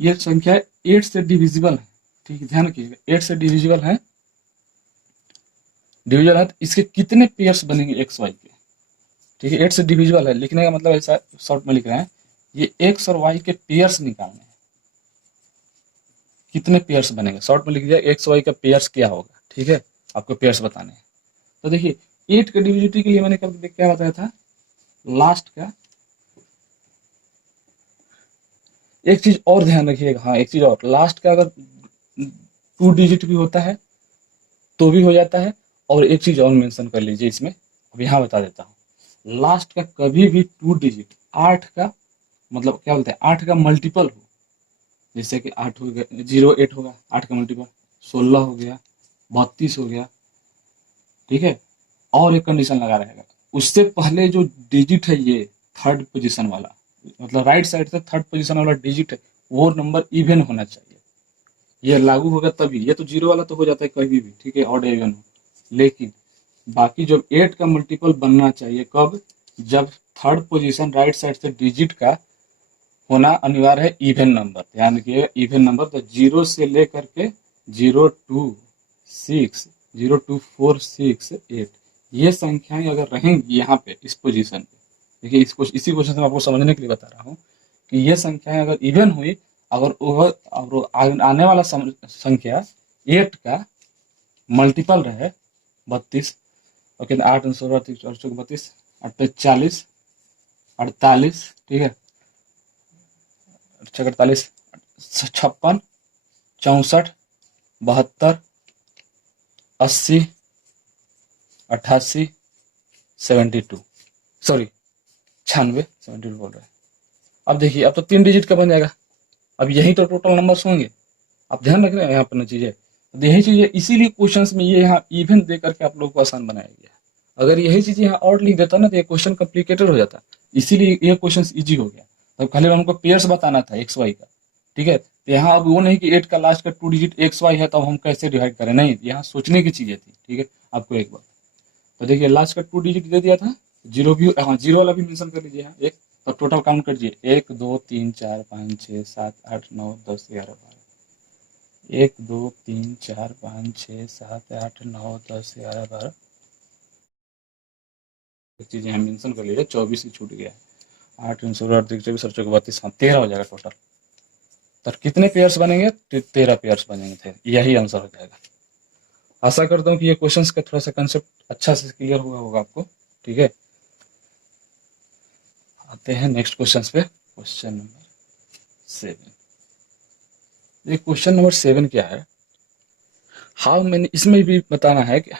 ये संख्या 8 से डिविजिबल है, ठीक है, ध्यान रखिएगा, 8 से डिविजिबल है, तो इसके कितने पेयर्स बनेंगे XY के, ठीक है। 8 से डिविजिबल है, लिखने का मतलब ऐसा शॉर्ट में लिख रहे हैं, ये X और Y के पेयर्स निकालने हैं, कितने पेयर्स बनेंगे, शॉर्ट में लिख दिया X Y का पेयर्स क्या होगा, ठीक है, आपको पेयर्स बताने हैं। तो देखिए 8 के डिविजिबिलिटी के लिए मैंने कल क्या बताया था, लास्ट का एक चीज और ध्यान रखिएगा, हाँ एक चीज और, लास्ट का अगर 2 डिजिट भी होता है तो भी हो जाता है। और एक चीज और मेंशन कर लीजिए इसमें, अब यहाँ बता देता हूँ, लास्ट का कभी भी 2 डिजिट 8 का, मतलब क्या बोलते हैं, 8 का मल्टीपल हो, जैसे कि 8 हो गया 08 होगा, 8 का मल्टीपल 16 हो गया, 32 हो गया, ठीक है। और एक कंडीशन लगा रहेगा, उससे पहले जो डिजिट है ये थर्ड पोजीशन वाला, मतलब राइट साइड से थर्ड पोजीशन वाला डिजिट है, वो नंबर इवन होना चाहिए। ये लागू होगा तभी, ये तो जीरो वाला तो हो जाता है कभी भी, ठीक है, ऑड इवन हो, लेकिन बाकी जो 8 का मल्टीपल बनना चाहिए कब, जब थर्ड पोजीशन राइट साइड से डिजिट का होना अनिवार्य है इवन नंबर। ध्यान रखिए इवन नंबर, तो 0 से लेकर के 0 2 6 0 2 4 6 8, ये संख्याएं अगर रहेंगी यहाँ पे इस पोजीशन पे, देखिए इसको इसी क्वेश्चन से मैं आपको समझने के लिए बता रहा हूँ कि ये संख्याएं अगर इवन हुई, अगर आने वाला संख्या 8 का मल्टीपल रहे 32, ओके, 8 16 32 8 40 48, ठीक है, 48 56 64 72 80 88 72, सॉरी 96 72 बोल रहे हैं। अब देखिए अब तो 3 डिजिट का बन जाएगा, अब यही तो टोटल नंबर्स होंगे। आप ध्यान रख रहे हैं यहाँ पर ना चीजें, तो यही चीजें इसीलिए क्वेश्चंस में ये यहाँ इवन दे करके आप लोगों को आसान बनाया गया। अगर यही चीज यहाँ और लिख देता ना तो ये क्वेश्चन कॉम्प्लिकेटेड हो जाता, इसीलिए ये क्वेश्चन इजी हो गया। तो खाली हमको पेयर्स बताना था एक्स वाई का, ठीक है। तो यहाँ अब वो नहीं कि 8 का लास्ट का 2 डिजिट एक्स वाई है, तब हम कैसे डिवाइड करें, नहीं, यहाँ सोचने की चीजें थी, ठीक है। आपको एक बार तो देखिए लास्ट का 2 डिजिट दे दिया था, जीरो भी, हाँ जीरो वाला भी मेंशन कर लीजिए यहाँ एक, तो टोटल काउंट कर लीजिए 1 2 3 4 5 6 7 8 9 10 11 12, 1 2 3 4 5 6 7 8 9 10 11 12 चीजें यहाँ मेंशन कर लीजिए, 24 ही छूट गया है, 8 16 18 24 24 32, हाँ 13 हो जाएगा टोटल। तो कितने पेयर्स बनेंगे, 13 पेयर्स बनेंगे थे, यही आंसर हो जाएगा। आशा करता हूँ कि ये क्वेश्चंस का थोड़ा सा कंसेप्ट अच्छा से क्लियर हुआ होगा आपको, ठीक है। आते हैं नेक्स्ट क्वेश्चन पे, क्वेश्चन नंबर 7। ये क्वेश्चन नंबर 7 क्या है, हाउ मेनी, इसमें भी बताना है कि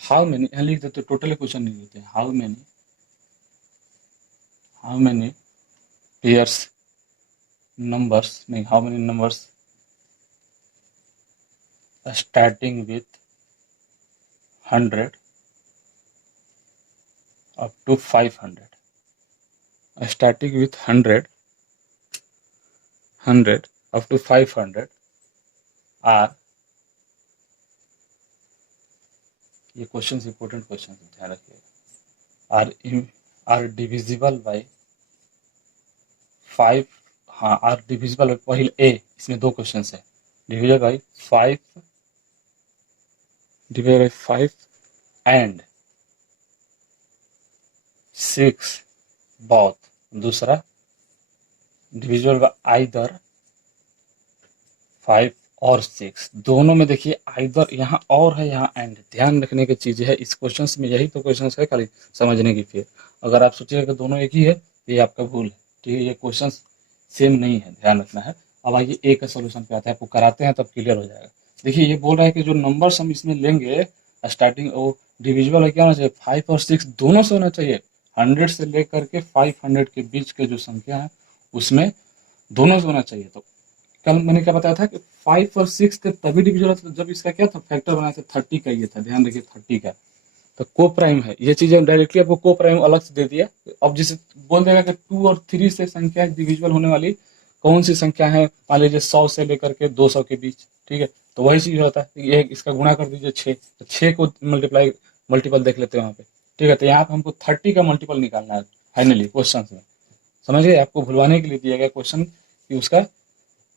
हाउ मेनी, यहाँ लिख देते टोटल क्वेश्चन नहीं देते, हाउ मेनी पेयर्स नंबर्स, नहीं how many numbers starting with 100 up to 500, starting with 100 up to 500 are, ये क्वेश्चन इंपॉर्टेंट क्वेश्चन है, ध्यान रखिएगा, आर डिविजिबल बाय 5, हाँ आर डिविजिबल बाय, पहले ए, इसमें 2 क्वेश्चन है, division bye 5, divide by 5 and 6 both, दूसरा डिविजिबल बाय आइदर 5 और 6, दोनों में देखिए आइदर यहाँ और है, यहाँ एंड, ध्यान रखने की चीज है इस क्वेश्चंस में, यही तो क्वेश्चंस है खाली समझने की। फिर अगर आप सोचिएगा कि दोनों एक ही है तो ये आपका भूल है, ठीक है, ये क्वेश्चंस सेम नहीं है, ध्यान रखना है। अब आइए ए का सोल्यूशन पे आते हैं, आपको कराते हैं तब क्लियर हो जाएगा। देखिए ये बोल रहा है कि जो नंबर्स हम इसमें लेंगे स्टार्टिंग, वो डिविजिबल है क्या होना चाहिए, 5 और 6 दोनों से होना चाहिए, 100 से लेकर के 500 के बीच के जो संख्या है उसमें दोनों से होना चाहिए। तो कल मैंने क्या बताया था कि 5 और 6 के तभी डिविजन था जब इसका क्या था, फैक्टर बनाया था 30 का, ये था, ध्यान रखिए 30 का, तो को प्राइम है, ये चीजें डायरेक्टली आपको को प्राइम अलग से दे दिया। अब जैसे बोल देगा कि 2 और 3 से संख्या डिविजिबल होने वाली कौन सी संख्या है, मान लीजिए 100 से लेकर के 200 के बीच, ठीक है, तो वही चीज होता है, ये इसका गुणा कर दीजिए 6, तो 6 को मल्टीपल देख लेते हैं वहाँ पे, ठीक है। तो यहाँ पे हमको 30 का मल्टीपल निकालना है फाइनली क्वेश्चन में, समझ गए, आपको भुलवाने के लिए दिया गया क्वेश्चन कि उसका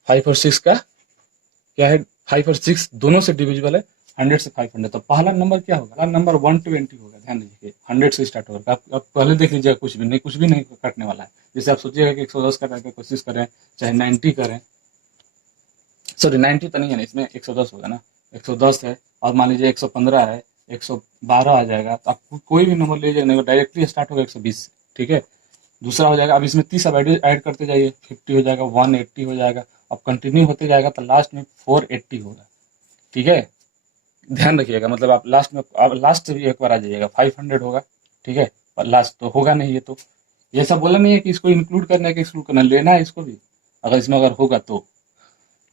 5 और 6 का क्या है, 5 और 6 दोनों से डिविजिबल है 100 से 500, तो पहला नंबर क्या होगा, पहला नंबर 120 होगा, ध्यान दीजिए 100 से स्टार्ट होगा। आप पहले देख लीजिएगा, कुछ भी नहीं कटने वाला है। जैसे आप सोचिएगा कि 110 कटने की कोशिश करें, चाहे 90 करें, सॉरी 90 तो नहीं है ना, इसमें 110 होगा ना, 110 है और मान लीजिए 115 है, 112 आ जाएगा, तो आप कोई भी नंबर ले जाएगा डायरेक्टली स्टार्ट होगा 120 से, ठीक है। दूसरा हो जाएगा, अब इसमें 30 अब ऐड करते जाइए, 50 हो जाएगा, 180 हो जाएगा, अब कंटिन्यू होते जाएगा तो लास्ट में 480 होगा, ठीक है। ध्यान रखिएगा, मतलब आप लास्ट में, आप लास्ट से भी एक बार आ जाइएगा, 500 होगा, ठीक है, पर लास्ट तो होगा नहीं, ये तो ये सब बोला नहीं है कि इसको इंक्लूड करना है कि एक्सक्लूड करना, लेना है इसको भी, अगर इसमें अगर होगा तो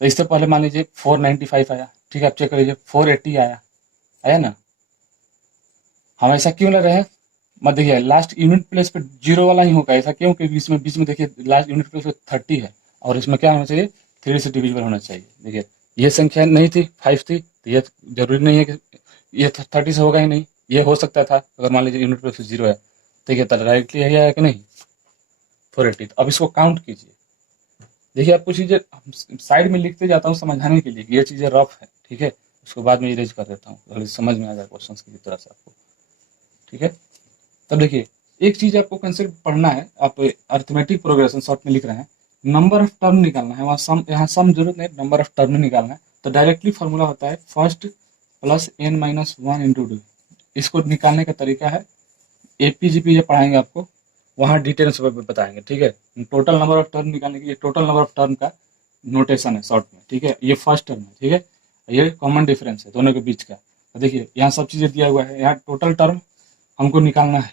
इससे पहले मान लीजिए 495 आया, ठीक है, आप चेक कर लीजिए 480 आया, आया ना। हम ऐसा क्यों ले रहे हैं, मत देखिए लास्ट यूनिट प्लेस पे जीरो वाला ही होगा, ऐसा क्यों, क्योंकि बीच में देखिए लास्ट यूनिट प्लेस पे 30 है और इसमें क्या होना चाहिए, 3 से डिविजिबल होना चाहिए। देखिए ये संख्या नहीं थी, 5 थी, तो ये जरूरी नहीं है कि ये 30 से होगा ही नहीं, ये हो सकता था अगर मान लीजिए यूनिट प्लेस पे 0 है, ठीक है, तो डायरेक्टली यही आया कि नहीं 480। तो अब इसको काउंट कीजिए। देखिए आपको चीजें साइड में लिखते जाता हूँ समझाने के लिए, ये चीजें रफ है, ठीक है, उसको बाद में इरेज कर देता हूँ, अगर समझ में आ जाए क्वेश्चन की तरह से आपको, ठीक है। तब देखिए एक चीज आपको कंसेप्ट पढ़ना है, आप अर्थमेटिक प्रोग्रेशन शॉर्ट में लिख रहे हैं, नंबर ऑफ टर्म निकालना है, वहाँ सम, यहाँ सम जरूरत नहीं, नंबर ऑफ टर्म निकालना है। तो डायरेक्टली फॉर्मूला होता है first plus n minus one into two. इसको निकालने का तरीका है, एपीजीपी जब पढ़ाएंगे आपको वहाँ डिटेल्स में बताएंगे, ठीक है। टोटल नंबर ऑफ टर्म निकालने के लिए टोटल नंबर ऑफ टर्म का नोटेशन है शॉर्ट में, ठीक है। ये फर्स्ट टर्म है, ठीक है, ये कॉमन डिफरेंस है दोनों के बीच का। तो देखिए यहाँ सब चीजें दिया हुआ है, यहाँ टोटल टर्म हमको निकालना है,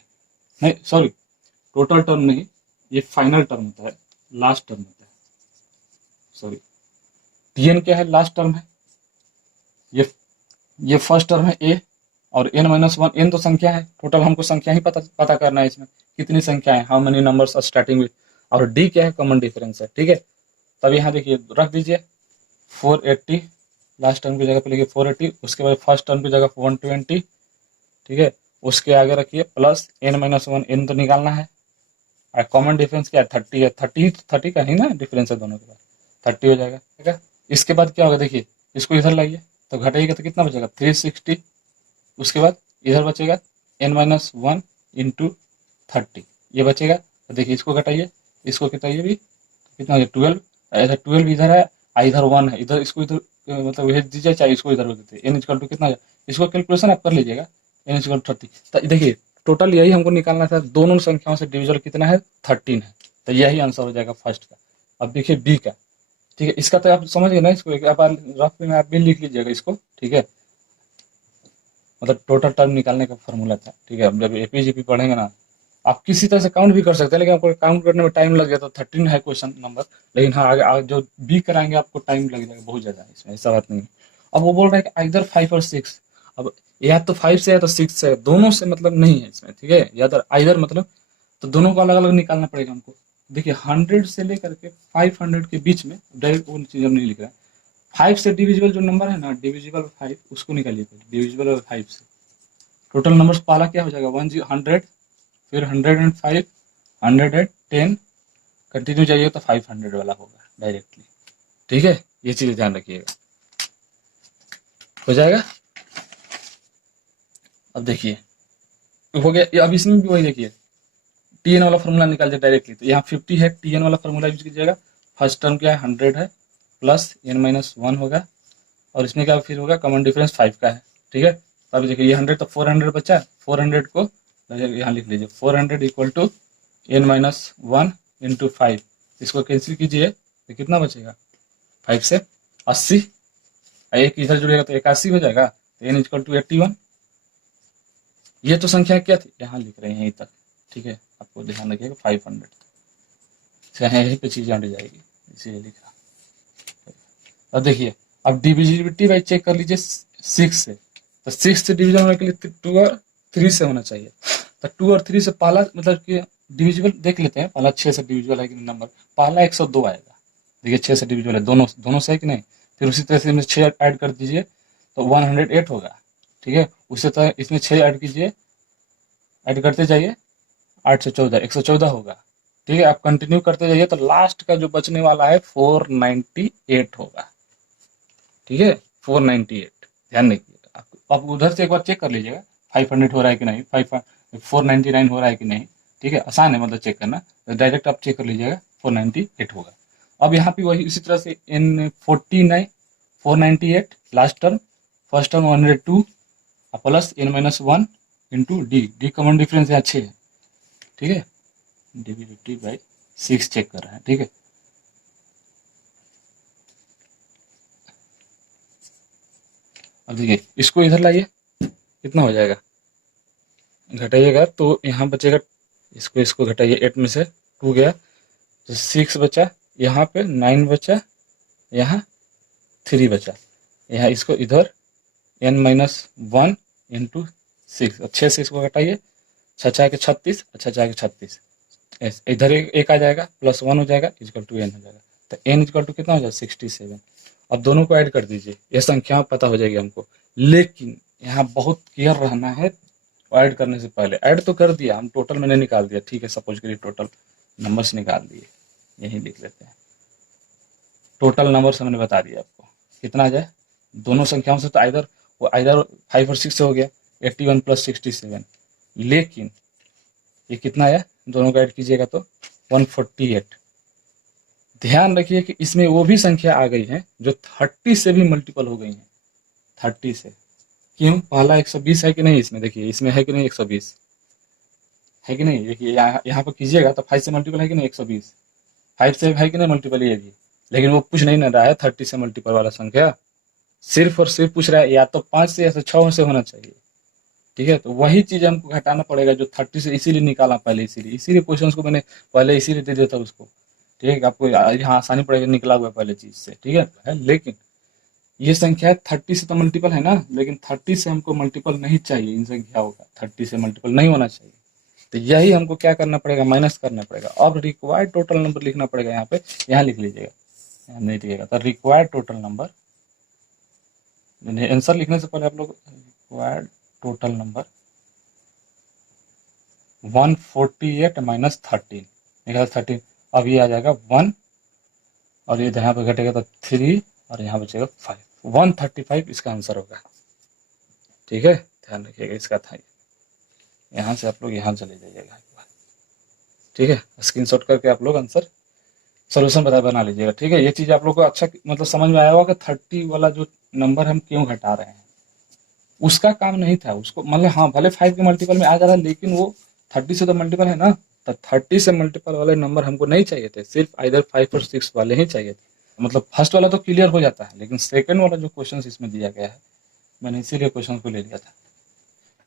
नहीं सॉरी टोटल टर्म नहीं, ये फाइनल टर्म होता है, लास्ट टर्म होता है, सॉरी टीएन क्या है, लास्ट टर्म है, ये फर्स्ट टर्म है ए, और n माइनस वन, एन तो संख्या है, टोटल हमको संख्या ही पता करना है, इसमें कितनी संख्या है, how many numbers are starting with, और डी क्या है, कॉमन डिफरेंस है, ठीक है। तब यहाँ देखिए रख दीजिए 480, लास्ट टर्म की जगह पे लिखिए 480, उसके बाद फर्स्ट टर्म की जगह 120, ठीक है, उसके आगे रखिए plus n minus one, N तो निकालना है, और कॉमन डिफरेंस क्या है 30 है, 30 का ही ना डिफरेंस है दोनों के बाद, 30 हो जाएगा, ठीक है। इसके बाद क्या होगा, देखिए इसको इधर लाइए तो घटाइएगा तो कितना बचेगा 360, उसके बाद इधर बचेगा n माइनस वन इंटू 30, ये बचेगा। तो देखिए इसको घटाइए, इसको घटाइए भी, कितना हो 12, ऐसा 12 इधर है, इधर 1 है, इधर इसको इधर मतलब भेज दीजिए, चाहे इसको इधर भेज दीजिए, n इक्वल टू कितना है, इसको कैलकुलेशन आप कर लीजिएगा, n इक्वल टू 30। तो देखिए टोटल यही हमको निकालना था, दोनों संख्याओं से डिविजल कितना है 13 है, तो यही आंसर हो जाएगा फर्स्ट का। अब देखिए बी का, ठीक है, इसका तो आप समझ गए ना, इसको आप रफ में आप भी लिख लीजिएगा इसको, ठीक है, मतलब टोटल टर्म निकालने का फॉर्मूला था, ठीक है। अब जब एपीजीपी पढ़ेंगे ना, आप किसी तरह से काउंट भी कर सकते हैं, लेकिन आपको काउंट करने में टाइम लग गया तो 13 है क्वेश्चन नंबर, लेकिन हाँ आगे जो बी कराएंगे आपको टाइम लग जाएगा बहुत ज्यादा, इसमें ऐसा बात नहीं है। अब वो बोल रहा है कि इधर 5 और 6, अब या तो 5 से या तो 6 से, दोनों से मतलब नहीं है इसमें, ठीक है, या तो इधर मतलब, तो दोनों को अलग अलग निकालना पड़ेगा हमको। देखिए 100 से लेकर के 500 के बीच में डायरेक्ट वो चीज हम नहीं लिख रहे हैं, 5 से डिविजिबल जो नंबर है ना, डिविजिबल 5 उसको निकालिए, डिविजिबल 5 से टोटल नंबर्स पहला क्या हो जाएगा 100, फिर 105, 110, कंटिन्यू जाइए तो 500 वाला होगा डायरेक्टली, ठीक है, ये चीज ध्यान रखिएगा, हो जाएगा। अब देखिए हो गया, अब इसमें भी वही देखिए टीएन वाला फॉर्मूला निकाल जाए डायरेक्टली, तो यहाँ 50 है, टीएन वाला फॉर्मूला यूज कीजिएगा, फर्स्ट टर्म क्या है 100 है, प्लस n माइनस वन होगा, और इसमें क्या फिर होगा, कॉमन डिफरेंस 5 का है, ठीक है। तो अभी देखिए ये 100 तो 400 बचा, 400 को यहाँ लिख लीजिए, 400 equal to n minus one into 5, इसको कैंसिल कीजिए तो कितना बचेगा 5 से 80, एक इधर जुड़ेगा तो 81 हो जाएगा, तो n इक्वल टू 81। ये तो संख्या क्या थी, यहाँ लिख रहे हैं यहीं तक, ठीक है, आपको ध्यान रखिएगा 500 यहीं पे चीजें अंट जाएगी, इसीलिए लिखा। अब देखिए अब डिविजिबिलिटी बाई चेक कर लीजिए 6 से, तो 6 से डिवीजन होने के लिए 2 और 3 से होना चाहिए, तो 2 और 3 से पहला मतलब कि डिविजिबल देख लेते हैं, पहला 6 से डिविजिबल है कि नहीं नंबर, पहला 102 आएगा, देखिए 6 से डिविजिबल है, दोनों से है कि नहीं, फिर उसी तरह से 6 ऐड कर दीजिए तो 108 होगा, ठीक है, उसी तरह इसमें 6 ऐड कीजिए, ऐड करते जाइए, 8 से 14 114 होगा, ठीक है, आप कंटिन्यू करते जाइए तो लास्ट का जो बचने वाला है 498 होगा, ठीक है, 498, ध्यान रखिएगा, आप उधर से एक बार चेक कर लीजिएगा 500 हो रहा है कि नहीं, 499 हो रहा है कि नहीं, ठीक है, आसान है मतलब चेक करना, तो डायरेक्ट आप चेक कर लीजिएगा 498 होगा। अब यहाँ पे वही इसी तरह से इन 49 498 last term, first term 102 plus n minus one into D common difference यहाँ 6 है, ठीक है, डिविजिबिलिटी बाई 6 चेक कर रहे हैं, ठीक है। अब देखिए इसको इधर लाइए, कितना हो जाएगा, घटाइएगा तो यहाँ बचेगा, इसको घटाइए, 8 में से 2 गया तो 6 बचा, यहाँ पे 9 बचा, यहाँ 3 बचा, यहाँ इसको इधर n माइनस 1 इंटू 6, 6 6 को घटाइए, 6 के 36, 6 के 36, इधर एक आ जाएगा, प्लस 1 हो जाएगा, इजकल टू n हो जाएगा। तो n इजकल टू कितना हो जाएगा 67। अब दोनों को ऐड कर दीजिए, यह संख्या पता हो जाएगी हमको। लेकिन यहाँ बहुत केयर रहना है, ऐड करने से पहले। ऐड तो कर दिया हम, टोटल मैंने निकाल दिया, ठीक है, सपोज करिए टोटल नंबर्स निकाल दिए, यही लिख लेते हैं। टोटल नंबर्स हमने बता दिया आपको कितना आ जाए, दोनों संख्याओं से तो आइदर 5 और 6 से हो गया 81 प्लस 67। लेकिन ये कितना आया, दोनों को ऐड कीजिएगा तो 148। ध्यान रखिए कि इसमें वो भी संख्या आ गई है जो 30 से भी मल्टीपल हो गई है, 30 से। क्यों, पहला 120 है कि नहीं, इसमें देखिए, इसमें है कि नहीं 120, है कि नहीं, देखिए यहाँ पर कीजिएगा तो 5 से मल्टीपल है कि नहीं 120, 5 से है कि नहीं मल्टीपल ये भी। लेकिन वो पूछ नहीं ना रहा है 30 से मल्टीपल वाला संख्या, सिर्फ और सिर्फ पूछ रहा है या तो 5 से या तो 6 से होना चाहिए, ठीक है। तो वही चीज हमको घटाना पड़ेगा जो 30 से, इसीलिए निकाला पहले, इसीलिए क्वेश्चन को मैंने पहले इसीलिए दे देता उसको, ठीक है, आपको यहाँ आसानी पड़ेगा, निकला हुआ पहले चीज से, ठीक है। लेकिन ये संख्या 30 से तो मल्टीपल है ना, लेकिन 30 से हमको मल्टीपल नहीं चाहिए इन संख्याओं का, 30 से मल्टीपल नहीं होना चाहिए। तो यही हमको क्या करना पड़ेगा, माइनस करना पड़ेगा। अब रिक्वायर्ड टोटल नंबर लिखना पड़ेगा यहाँ पे, यहाँ लिख लीजिएगा, यहाँ नहीं लिखिएगा। तो रिक्वायर्ड टोटल नंबर, आंसर लिखने से पहले आप लोग रिक्वायर्ड टोटल नंबर 148 माइनस 13 निकाल 13। अब ये आ जाएगा 1 और ये यहाँ पे घटेगा तो 3 और यहाँ बचेगा 5, 135 इसका आंसर होगा, ठीक है। ध्यान रखिएगा इसका था, यहाँ से आप लोग यहाँ चले जाइएगा एक बार, ठीक है। स्क्रीनशॉट करके आप लोग आंसर सोल्यूशन बना लीजिएगा, ठीक है। ये चीज आप लोग को अच्छा मतलब समझ में आया होगा कि 30 वाला जो नंबर हम क्यों घटा रहे हैं, उसका काम नहीं था उसको, मतलब हाँ भले 5 के मल्टीपल में आ जा रहा है, लेकिन वो 30 से तो मल्टीपल है ना, तो 30 से मल्टीपल वाले नंबर हमको नहीं चाहिए थे, सिर्फ आइदर 5 और 6 वाले ही चाहिए थे। मतलब फर्स्ट वाला तो क्लियर हो जाता है, लेकिन सेकंड वाला जो क्वेश्चन इसमें दिया गया है, मैंने इसीलिए क्वेश्चन को ले लिया था।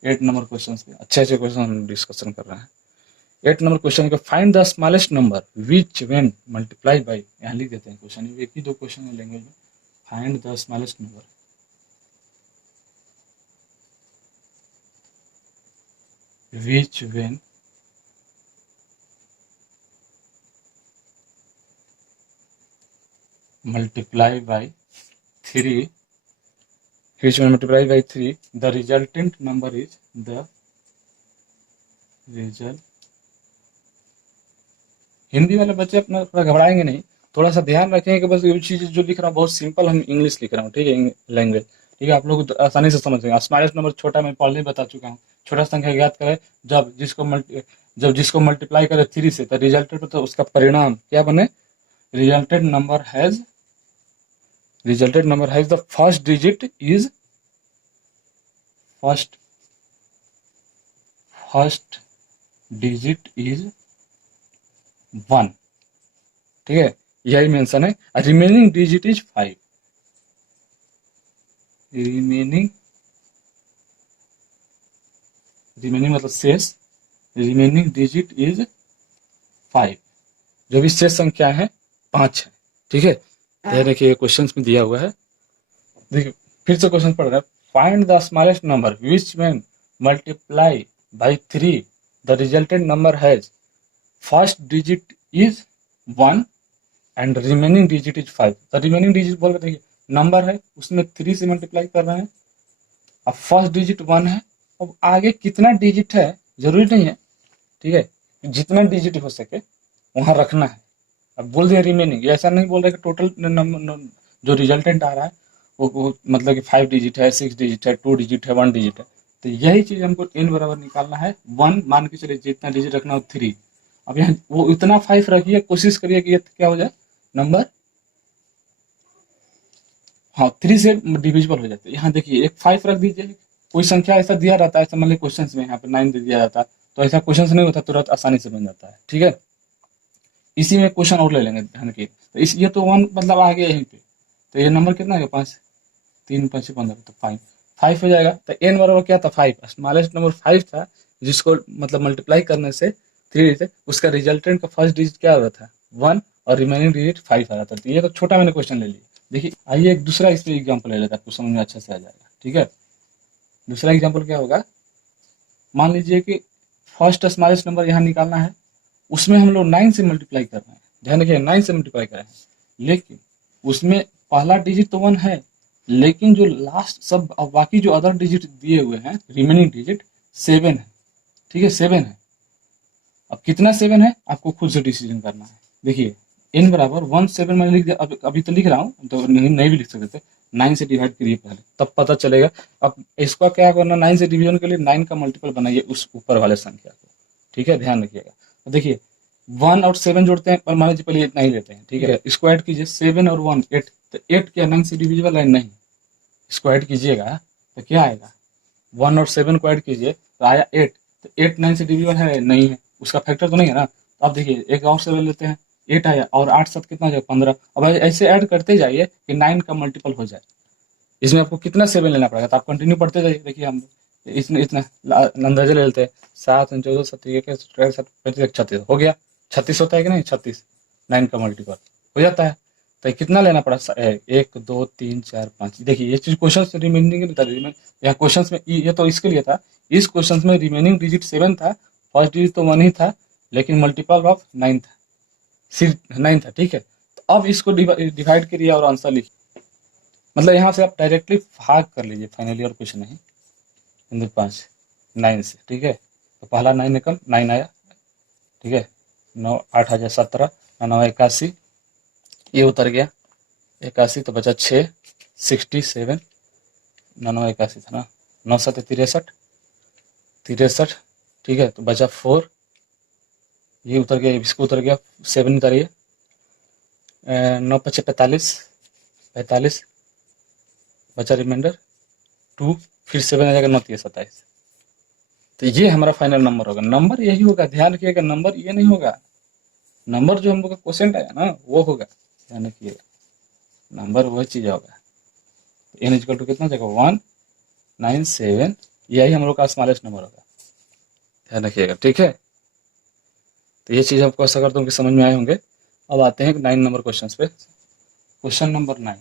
8 नंबर क्वेश्चन पे अच्छे अच्छे क्वेश्चन हम डिस्कशन कर रहे हैं। 8 नंबर क्वेश्चन का find the smallest number which when multiply by, यहाँ लिख देते हैं क्वेश्चन, एक ही दो क्वेश्चन है लैंग्वेज में। Find the smallest number which when multiply by 3, which when multiply by 3 the resultant number is the result। Hindi वाले बच्चे अपना थोड़ा घबराएंगे नहीं, थोड़ा सा ध्यान रखेंगे कि बस ये चीज जो लिख रहा हूँ बहुत सिंपल, हम इंग्लिश लिख रहा हूँ, ठीक है, लैंग्वेज, ठीक है, आप लोग आसानी से समझ जाएंगे। स्मॉलेस्ट नंबर छोटा मैं पहले ही बता चुका हूँ, छोटा संख्या ज्ञात करें जब जिसको मल्टीप्लाई करे 3 से, तो रिजल्टेड तो उसका परिणाम क्या बने, resulted number has the first digit is first digit is 1, ठीक है, यही मेंशन है। रिमेनिंग डिजिट इज 5, रिमेनिंग मतलब शेष, रिमेनिंग डिजिट इज 5, जो भी शेष संख्या है 5 है, ठीक है। यह देखिए क्वेश्चन में दिया हुआ है, देखिए फिर से क्वेश्चन पढ़ रहा है। Find the smallest number which when multiply by 3 the resulted number has first digit is 1 and remaining digit is 5। तो रिमेनिंग डिजिट बोल रहे, देखिए नंबर है उसमें 3 से मल्टीप्लाई कर रहे हैं, अब फर्स्ट डिजिट 1 है, अब आगे कितना डिजिट है जरूरी नहीं है, ठीक है, जितना डिजिट हो सके वहां रखना है। अब बोल दिया रिमेनिंग, ऐसा नहीं बोल रहे कि टोटल जो रिजल्टेंट आ रहा है वो मतलब कि 5 डिजिट है, 6 डिजिट है, 2 डिजिट है, 1 डिजिट है। तो यही चीज हमको n बराबर निकालना है 1, मान के चलिए जितना डिजिट रखना हो 3। अब यहाँ वो इतना 5 रखिए, कोशिश करिए कि ये क्या हो जाए नंबर, हाँ 3 से डिविजिबल हो जाता है। यहाँ देखिए एक 5 रख दीजिए, कोई संख्या ऐसा दिया रहता है, ऐसा मान लीजिए क्वेश्चन में यहाँ पे 9 दे दिया जाता है, तो ऐसा क्वेश्चन नहीं होता, तुरंत आसानी से बन जाता है, ठीक है। इसी में क्वेश्चन और ले लेंगे ध्यान की, तो इस ये तो 1 मतलब आ गया यहीं पे, तो ये नंबर कितना है 5, 3 5 15, तो 5 हो जाएगा। तो n बराबर क्या था 5, स्मॉलेस्ट नंबर 5 था, जिसको मतलब मल्टीप्लाई करने से 3 से उसका रिजल्टेंट का फर्स्ट डिजिट क्या हो रहा था 1 और रिमेनिंग डिजिट 5 आ रहा था। तो ये तो छोटा मैंने क्वेश्चन ले लिया। देखिए आइए एक दूसरा इस पे एग्जाम्पल ले लेता है, आपको समझ में अच्छा से आ जाएगा, ठीक है। दूसरा एग्जाम्पल क्या होगा, मान लीजिए कि फर्स्ट स्मॉलेस्ट नंबर यहाँ निकालना है, उसमें हम लोग 9 से मल्टीप्लाई कर रहे हैं, ध्यान रखिए 9 से मल्टीप्लाई कर रहे हैं, लेकिन उसमें पहला डिजिट तो 1 है, लेकिन जो लास्ट सब अब बाकी जो अदर डिजिट दिए हुए हैं, रिमेनिंग डिजिट 7 है, ठीक है 7 है। अब कितना 7 है आपको खुद से डिसीजन करना है। देखिए n बराबर 1 7 मैंने लिख दिया, अभी तो लिख रहा हूँ तो नहीं भी लिख सकते थे, 9 से डिवाइड करिए पहले, तब पता चलेगा। अब इसका क्या करना, 9 से डिवीजन के लिए 9 का मल्टीपल बनाइए उस ऊपर वाले संख्या को, ठीक है ध्यान रखिएगा। तो देखिए 1 और 7 जोड़ते हैं, पर मान लीजिए पहले इतना ही लेते हैं, ठीक है इसको ऐड कीजिए, 7 और 1 8, तो 8 क्या 9 से डिविजिबल है? नहीं। इसको ऐड कीजिएगा तो क्या आएगा, 1 और 7 को ऐड कीजिए तो आया 8, तो 8 9 से डिविजिबल है? नहीं है, उसका फैक्टर तो नहीं है ना। तो अब देखिए एक और 7 लेते हैं, 8 आया, और 8 7 कितना हो जाएगा 15। अब ऐसे ऐड करते जाइए कि 9 का मल्टीपल हो जाए। इसमें आपको कितना 7 लेना पड़ेगा, तो आप कंटिन्यू पढ़ते जाइए। देखिए हम इसमें इतना अंदाजा ले लेते हैं, 7 14 17 35 36 हो गया, 36 होता है कि नहीं, 36 9 का मल्टीपल हो जाता है। तो कितना लेना पड़ा, 1 2 3 4 5। देखिए ये चीज क्वेश्चन से रिमेनिंग नहीं था, यहाँ क्वेश्चन में ये तो इसके लिए था, इस क्वेश्चन में रिमेनिंग डिजिट 7 था, फर्स्ट डिजिट तो 1 ही था, लेकिन मल्टीपल ऑफ 9 था, सिर्फ 9 था, ठीक है। तो अब इसको डिवाइड करिए और आंसर लिखिए, मतलब यहाँ से आप डायरेक्टली भाग कर लीजिए फाइनली, और कुछ नहीं। 5 9 से, ठीक है, तो पहला 9 निकल 9 आया, ठीक है, 9 8 हजार 17, 9 81, ये उतर गया 81, तो बचा 6 67, 9 81 था ना, 9 7 63, ठीक है, तो बचा 4, ये उतर गया, इसको उतर गया 7 उतारिए, 9 5 45, बचा रिमाइंडर 2, फिर 7 आ जाएगा 9 3 27। तो ये हमारा फाइनल नंबर होगा, नंबर यही होगा, ध्यान रखिएगा नंबर ये नहीं होगा, नंबर जो हम लोग का क्वेश्चन आया ना वो होगा, ध्यान रखिएगा नंबर वही चीज होगा। n इक्वल टू कितना जगह 197, यही हम लोग का स्मॉलेस्ट नंबर होगा, ध्यान रखिएगा, ठीक है। तो ये चीज आपको आशा करता हूँ कि समझ में आए होंगे। अब आते हैं 9 नंबर क्वेश्चन पे। क्वेश्चन नंबर 9,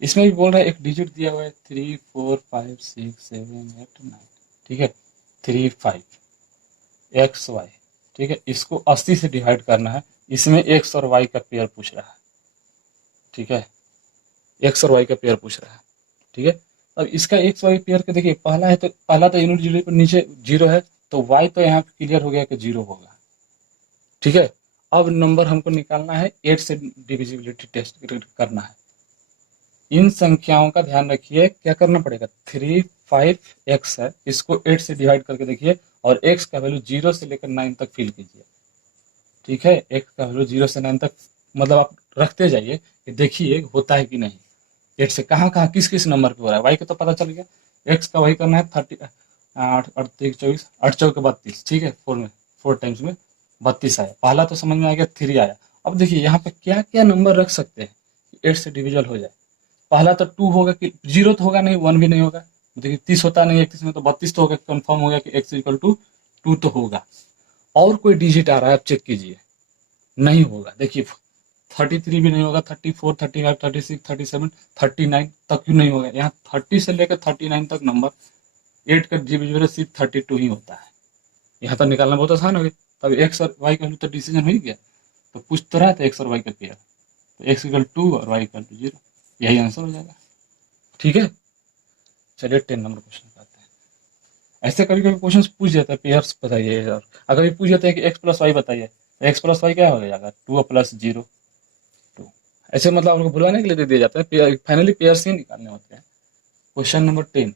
इसमें भी बोल रहा है एक डिजिट दिया हुआ है 3 4 5 6 7 8 9, ठीक है 3 5 एक्स वाई, ठीक है, इसको 80 से डिवाइड करना है, इसमें एक्स और वाई का पेयर पूछ रहा है, ठीक है, एक्स और वाई का पेयर पूछ रहा है, ठीक है। अब इसका एक्स वाई पेयर के देखिए, पहला तो यूनिट जीरो पर नीचे जीरो है, तो वाई तो यहाँ क्लियर हो गया कि जीरो होगा, ठीक है। अब नंबर हमको निकालना है 8 से डिविजिबिलिटी टेस्ट करना है। इन संख्याओं का ध्यान रखिए, क्या करना पड़ेगा, 3 5 एक्स है, इसको 8 से डिवाइड करके देखिए, और एक्स का वैल्यू 0 से लेकर 9 तक फिल कीजिए, ठीक है, एक्स का वैल्यू 0 से 9 तक, मतलब आप रखते जाइए कि देखिए होता है कि नहीं, 8 से कहाँ कहाँ किस किस नंबर पे हो रहा है। वाई का तो पता चल गया, एक्स का वही करना है 30 8 8 24 8 चौके 32, ठीक है, 4 टाइम्स में 32 आया, पहला तो समझ में आ गया, 3 आया। अब देखिए यहाँ पे क्या क्या नंबर रख सकते हैं 8 से डिविजल हो जाए। पहला तो 2 होगा कि 0 तो होगा नहीं, 1 भी नहीं होगा, देखिए 30 होता नहीं 31 में, तो 32 तो होगा, कंफर्म हो गया कि x इक्वल टू 2 तो होगा। और कोई डिजिट आ रहा है आप चेक कीजिए, नहीं होगा, देखिए 33 भी नहीं होगा, 34 35 36 37 39 तक क्यों नहीं होगा, यहाँ 30 से लेकर 39 तक नंबर 8 का डिविजिबल सिर्फ 32 ही होता है। यहाँ तो निकालना बहुत आसान हो गया, तब एक्स और वाई का तो डिसीजन हो ही गया, तो पूछ तो रहा था एक्स और वाई का पेयर, तो एक्स इक्वल 2 और वाई इक्वल टू 0, यही आंसर हो जाएगा, ठीक है। चलिए 10 नंबर क्वेश्चन पे आते हैं। ऐसे कभी कभी क्वेश्चन पूछ जाता है पेयर्स बताइए, और अगर भी पूछ जाते हैं कि एक्स प्लस वाई बताइए, तो एक्स प्लस वाई क्या हो जाएगा 2 प्लस 0 2, ऐसे मतलब आप लोग बुलाने के लिए दे दिए जाते हैं, फाइनली पेयर्स ही निकालने होते हैं। क्वेश्चन नंबर 10,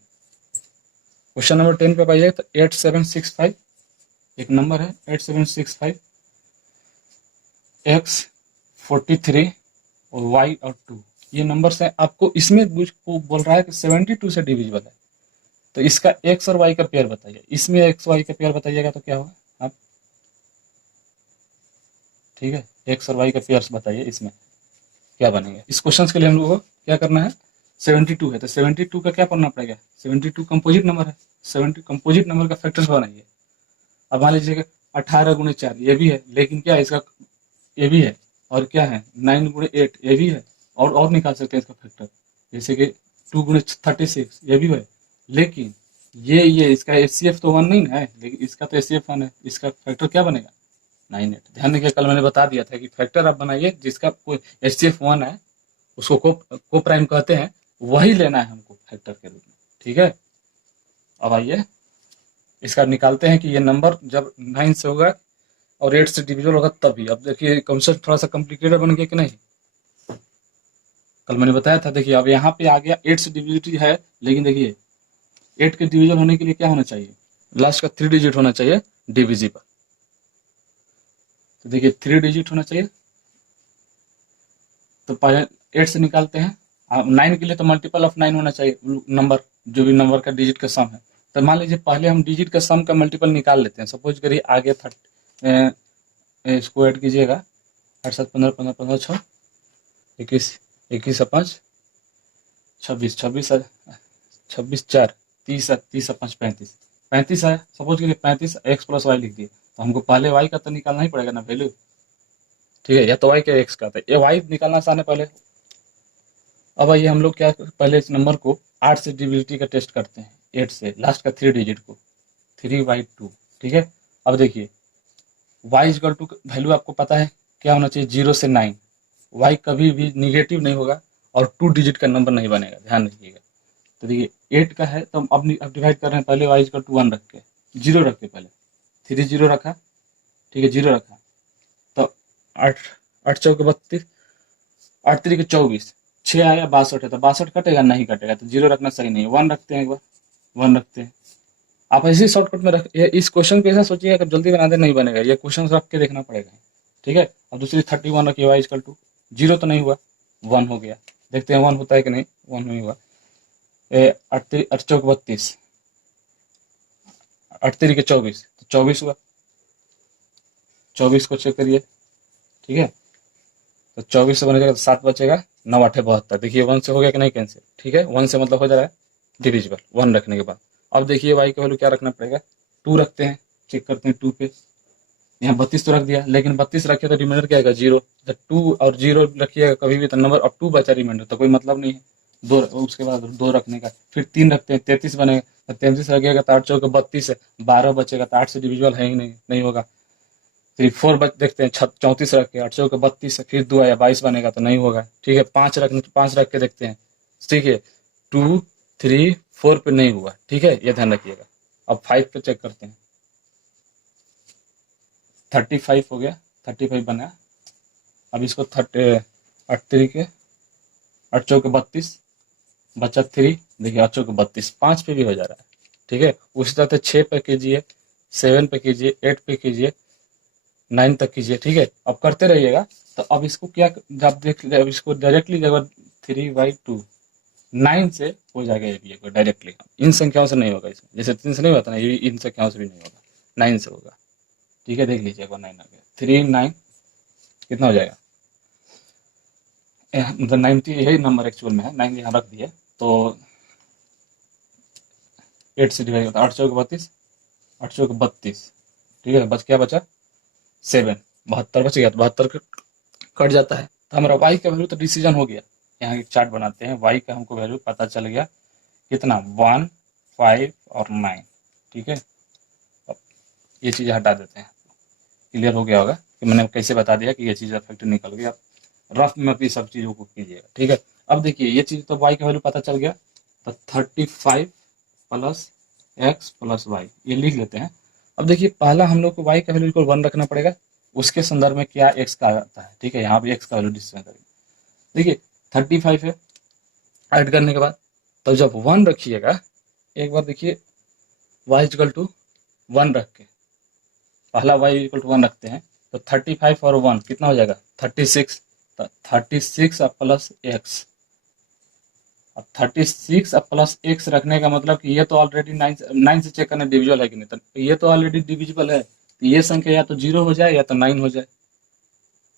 क्वेश्चन नंबर 10 पे पाइए तो 8765 एक नंबर है, 8765 एक्स 43 और वाई और 2, ये नंबर्स हैं। आपको इसमें बोल रहा है कि 72 से डिविजिबल है, तो इसका एक्स और वाई का पेयर बताइए, इसमें एक्स वाई का पेयर बताइएगा तो क्या होगा आप, ठीक है, एक्स और वाई का पेयर्स बताइए, इसमें क्या बनेगा। इस क्वेश्चन के लिए हम लोगों को क्या करना है, 72 है तो 72 का क्या पढ़ना पड़ेगा, 72 कंपोजिट नंबर है, 70 कंपोजिट नंबर का फैक्टर्स बनाइए। अब मान लीजिए 18 गुणे 4 ये भी है, लेकिन क्या इसका ये भी है, और क्या है 9 गुणे 8 ये भी है, और निकाल सकते हैं इसका फैक्टर, जैसे कि 2 गुणे 36 ये भी है, लेकिन ये इसका HCF तो 1 नहीं ना है, लेकिन इसका तो HCF 1 है, इसका फैक्टर क्या बनेगा 9 8। ध्यान रखिए कल मैंने बता दिया था कि फैक्टर आप बनाइए जिसका कोई HCF 1 है, उसको को प्राइम कहते हैं, वही लेना है हमको फैक्टर के रूप में। ठीक है, अब आइए इसका निकालते हैं कि ये नंबर जब 9 से होगा और 8 से डिविजल होगा तभी। अब देखिए कॉन्सेप्ट थोड़ा सा कॉम्प्लिकेटेड बन गया कि नहीं, कल मैंने बताया था। देखिए अब यहाँ पे आ गया 8 से डिविजिबिलिटी है, लेकिन देखिए 8 के डिविजल होने के लिए क्या होना चाहिए, लास्ट का 3 डिजिट होना चाहिए डिविजिबल। तो देखिए 3 डिजिट होना चाहिए, तो पहले 8 से निकालते हैं। 9 के लिए तो मल्टीपल ऑफ 9 होना चाहिए नंबर, जो भी नंबर का डिजिट का सम है। तो मान लीजिए पहले हम डिजिट का सम का मल्टीपल निकाल लेते हैं। सपोज करिए आगे 30, इसको ऐड कीजिएगा, 8 7 15 15 15 6 21 21 5 26 26 26 4 30 30 5 35 35 है। सपोज करिए 35 एक्स प्लस वाई लिख दिए, तो हमको पहले वाई का तो निकालना ही पड़ेगा ना वैल्यू। ठीक है, या तो वाई का एक्स का, तो ये वाई निकालना आसान है पहले। अब आइए हम लोग क्या पहले इस नंबर को 8 से डिविजिबिलिटी का टेस्ट करते हैं, 8 से लास्ट का 3 डिजिट को, 3/2। ठीक है, अब देखिए वाई इक्वल टू वैल्यू आपको पता है क्या होना चाहिए, 0 से 9। वाई कभी भी निगेटिव नहीं होगा और 2 डिजिट का नंबर नहीं बनेगा, ध्यान रखिएगा। तो देखिए 8 का है तो अब डिवाइड कर रहे हैं, पहले वाई इक्वल टू 1 रख के, 0 रख के, पहले 3 0 रखा। ठीक है, 0 रखा तो 8 8 चौके 32, 8 3 के 24, 6 आया 62 है, तो 62 कटेगा नहीं कटेगा, तो 0 रखना सही नहीं है। 1 रखते हैं, एक बार 1 रखते हैं। आप ऐसे ही शॉर्टकट में रख, इस क्वेश्चन को ऐसा सोचिएगा कि जल्दी बना दे, नहीं बनेगा, ये क्वेश्चन रख के देखना पड़ेगा। ठीक है, अब दूसरी 31 रखिए, वाई इक्वल टू 0 तो नहीं हुआ, 1 हो गया। देखते हैं 1 होता है कि नहीं, 1 नहीं हुआ। 8 चौक 32, 8 3 के 24, तो 24 हुआ। 24 को चेक करिए। ठीक है, तो 24 से बनेगा तो 7 बचेगा, 9 8 72। देखिए 1 से हो गया कि नहीं कैंसिल। ठीक है, 1 से मतलब हो जा रहा है डिविजिबल 1 रखने के बाद। अब देखिए वाई का वैल्यू क्या रखना पड़ेगा, 2 रखते हैं, चेक करते हैं 2 पे। यहाँ 32 तो रख दिया, लेकिन 32 रखे तो रिमाइंडर क्या आएगा, 0। जब 2 और 0 रखिएगा कभी भी तो नंबर अब 2 बचा रिमाइंडर, तो कोई मतलब नहीं है। 2 उसके बाद 2 रखने का, फिर 3 रखते हैं, 33 बनेगा। तो 33 रखिएगा तो 8 चौके 32 है, 12 बचेगा, तो 8 से डिविजिबल है ही नहीं, नहीं होगा। फिर 4 देखते हैं, 34 रख के, 8 चौके 32 है, फिर 2 आया 22 बनेगा, तो नहीं होगा। ठीक है, 5 रखने, 5 रख के देखते हैं। ठीक है, 2 3 4 पे नहीं हुआ। ठीक है, ये ध्यान रखिएगा। अब 5 पे चेक करते हैं, 35 हो गया, 35 बना। अब इसको 8 3 के 8 चौके 32 बचा 3, देखिए 8 चौके 32, 5 पे भी हो जा रहा है। ठीक है, उसी तरह से 6 पे कीजिए, 7 पे कीजिए, 8 पे कीजिए, 9 तक कीजिए। ठीक है, अब करते रहिएगा। तो अब इसको क्या, जब देख अब इसको डायरेक्टली जब 3/2 9 से हो जाएगा, ये भी डायरेक्टली। इन संख्याओं से नहीं होगा, इसमें जैसे 3 से नहीं होता ना, ये इन संख्याओं से भी नहीं होगा, 9 से होगा। ठीक है, देख लीजिए एक बार 9 आ गया, 3 9 कितना हो जाएगा, मतलब 90, यही नंबर एक्चुअल में है, 9 यहाँ रख दिए तो 8 से डिवाइड होता है, 8 चौके 32, 8 चौके 32। ठीक है, बच क्या बचा 7, 72 बच गया, तो 72 कट जाता है। तो हमारा वाई का वैल्यू तो डिसीजन हो गया। यहाँ एक चार्ट बनाते हैं, वाई का हमको वैल्यू पता चल गया कितना, 1 5 और 9। ठीक है, अब ये चीज़ हटा देते हैं, क्लियर हो गया होगा कि मैंने कैसे बता दिया कि ये चीज़ फैक्टर निकल गया। रफ में भी सब चीज़ों को कीजिएगा। ठीक है, अब देखिए ये चीज़ तो वाई का वैल्यू पता चल गया, तो 35 प्लस एक्स प्लस वाई, ये लिख लेते हैं। अब देखिए पहला हम लोग को वाई का वैल्यू को 1 रखना पड़ेगा, उसके संदर्भ में क्या एक्स का आता है। ठीक है, यहाँ पे एक्स का वैल्यू डिस्प्ले करेंगे। देखिए 35 है, ऐड करने के बाद तब जब 1 रखिएगा, एक बार देखिए वाई इक्वल टू 1 रख के, पहला वाई इक्वल टू 1 रखते हैं, तो 35 और 1 कितना हो जाएगा 36। 36 प्लस एक्स, अब 36 प्लस एक्स रखने का मतलब कि ये तो ऑलरेडी 9 से चेक करना डिविजिबल है कि नहीं, तो ये तो ऑलरेडी डिविजिबल है, तो ये संख्या या तो 0 हो जाए या तो 9 हो जाए,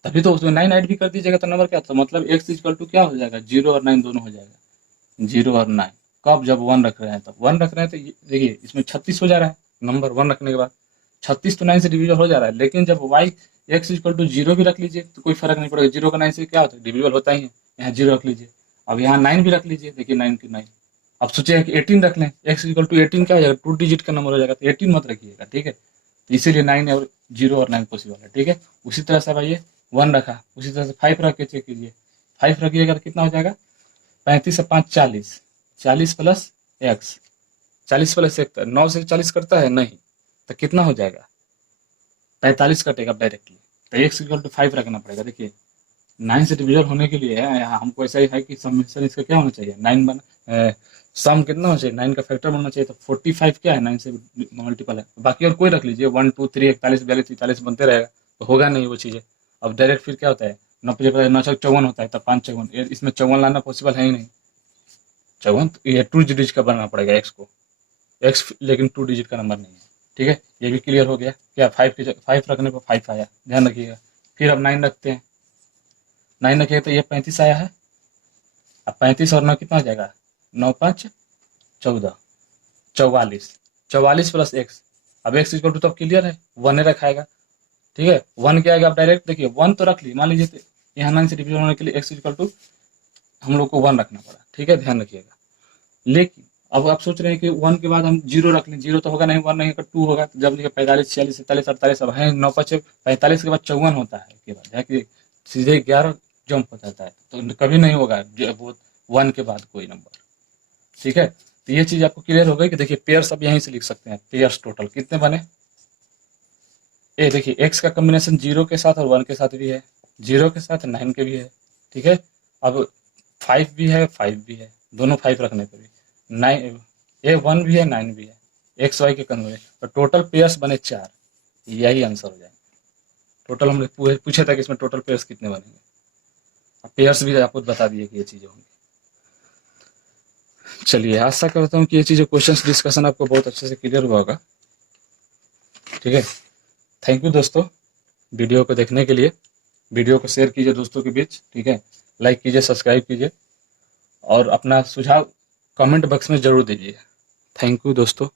तभी तो उसमें 9 ऐड भी कर दीजिएगा, तो नंबर क्या, तो मतलब एक्स इक्वल टू क्या हो जाएगा, 0 और 9 दोनों हो जाएगा, 0 और 9। कब, जब 1 रख रहे हैं, तब 1 रख रहे हैं तो देखिए इसमें 36 हो जा रहा है, नंबर 1 रखने के बाद 36 तो 9 से डिविजिबल हो जा रहा है। लेकिन जब वाई एक्स इक्वल टू 0 भी रख लीजिए तो कोई फर्क नहीं पड़ेगा, 0 का 9 से क्या होता है, डिविजिबल होता ही है। यहाँ 0 रख लीजिए, अब यहाँ 9 भी रख लीजिए, देखिए 9 की 9 अब सोचिए कि 18 रख लें, x इक्वल टू 18 क्या हो जाएगा, 2 डिजिट का नंबर हो जाएगा, तो 18 मत रखिएगा, ठीक है। तो इसीलिए 9 और 0 और 9 पॉसिबल है, ठीक है। उसी तरह से भाई 1 रखा, उसी तरह से 5 रख के चेक कीजिए, 5 रखिएगा तो कितना हो जाएगा, 35 से 5 40, 40 प्लस एक्स, 40 प्लस एक 9 से 40 करता है नहीं, तो कितना हो जाएगा, 45 कटेगा डायरेक्टली। तो एक्स इक्वल टू 5 रखना पड़ेगा। देखिए 9 से डिविजन होने के लिए है, यहाँ हमको ऐसा ही है कि समेशन इसका क्या होना चाहिए, 9 बना, सम कितना होना चाहिए, 9 का फैक्टर बनना चाहिए, तो 45 क्या है, 9 से मल्टीपल है। बाकी और कोई रख लीजिए, 1 2 3 41 42 43 बनते रहेगा, तो होगा नहीं वो चीज़ें। अब डायरेक्ट फिर क्या होता है, 9 54 होता है, तब 5 54, इसमें 54 लाना पॉसिबल है ही नहीं। 54 तो ये 2 डिजिट का बनाना पड़ेगा एक्स को, एक्स लेकिन 2 डिजिट का नंबर नहीं है, ठीक है। ये भी क्लियर हो गया क्या, 5 रखने पर 5 आया, ध्यान रखिएगा। फिर अब 9 रखते हैं, 9 रखिएगा तो ये 35 आया है। अब 35 और 9 कितना हो जाएगा, 9 5 14, 44, 44 प्लस एक्स। अब एक्स इक्वल टू तो अब क्लियर है, 1 रखाएगा, ठीक है। 1 क्या आएगा, आप डायरेक्ट देखिए 1 तो रख ली, मान लीजिए यहाँ 9 से डिविजन होने के लिए एक्स इक्वल टू हम लोग को 1 रखना पड़ा, ठीक है, ध्यान रखिएगा। लेकिन अब आप सोच रहे हैं कि 1 के बाद हम 0 रख लें, 0 तो होगा नहीं, 1 नहीं होगा 2 होगा, तो जब देखिए 45 46 47 48 अब है 9 5 45 के बाद 54 होता है, के बाद है कि सीधे 11 जंप हो जाता है, तो कभी नहीं होगा वो 1 के बाद कोई नंबर, ठीक है। तो ये चीज आपको क्लियर हो गई कि देखिए पेयर्स अब यहीं से लिख सकते हैं, पेयर्स टोटल कितने बने, ये देखिए एक्स का कॉम्बिनेशन 0 के साथ और 1 के साथ भी है, 0 के साथ 9 के भी है, ठीक है। अब 5 भी है 5 भी है, दोनों 5 रखने पर भी 9, ये 1 भी है 9 भी है, एक्स वाई के कन्वर्ट, तो टोटल पेयर्स बने 4, यही आंसर हो जाएगा। टोटल हमने पूछा था कि इसमें टोटल पेयर्स कितने बनेंगे, अब पेयर्स भी आपको बता दिए कि ये चीज़ें होंगी। चलिए आशा करता हूँ कि ये चीज़ें क्वेश्चंस डिस्कशन आपको बहुत अच्छे से क्लियर हुआ होगा, ठीक है। थैंक यू दोस्तों वीडियो को देखने के लिए, वीडियो को शेयर कीजिए दोस्तों के बीच, ठीक है, लाइक कीजिए, सब्सक्राइब कीजिए और अपना सुझाव कमेंट बॉक्स में ज़रूर दीजिए। थैंक यू दोस्तों।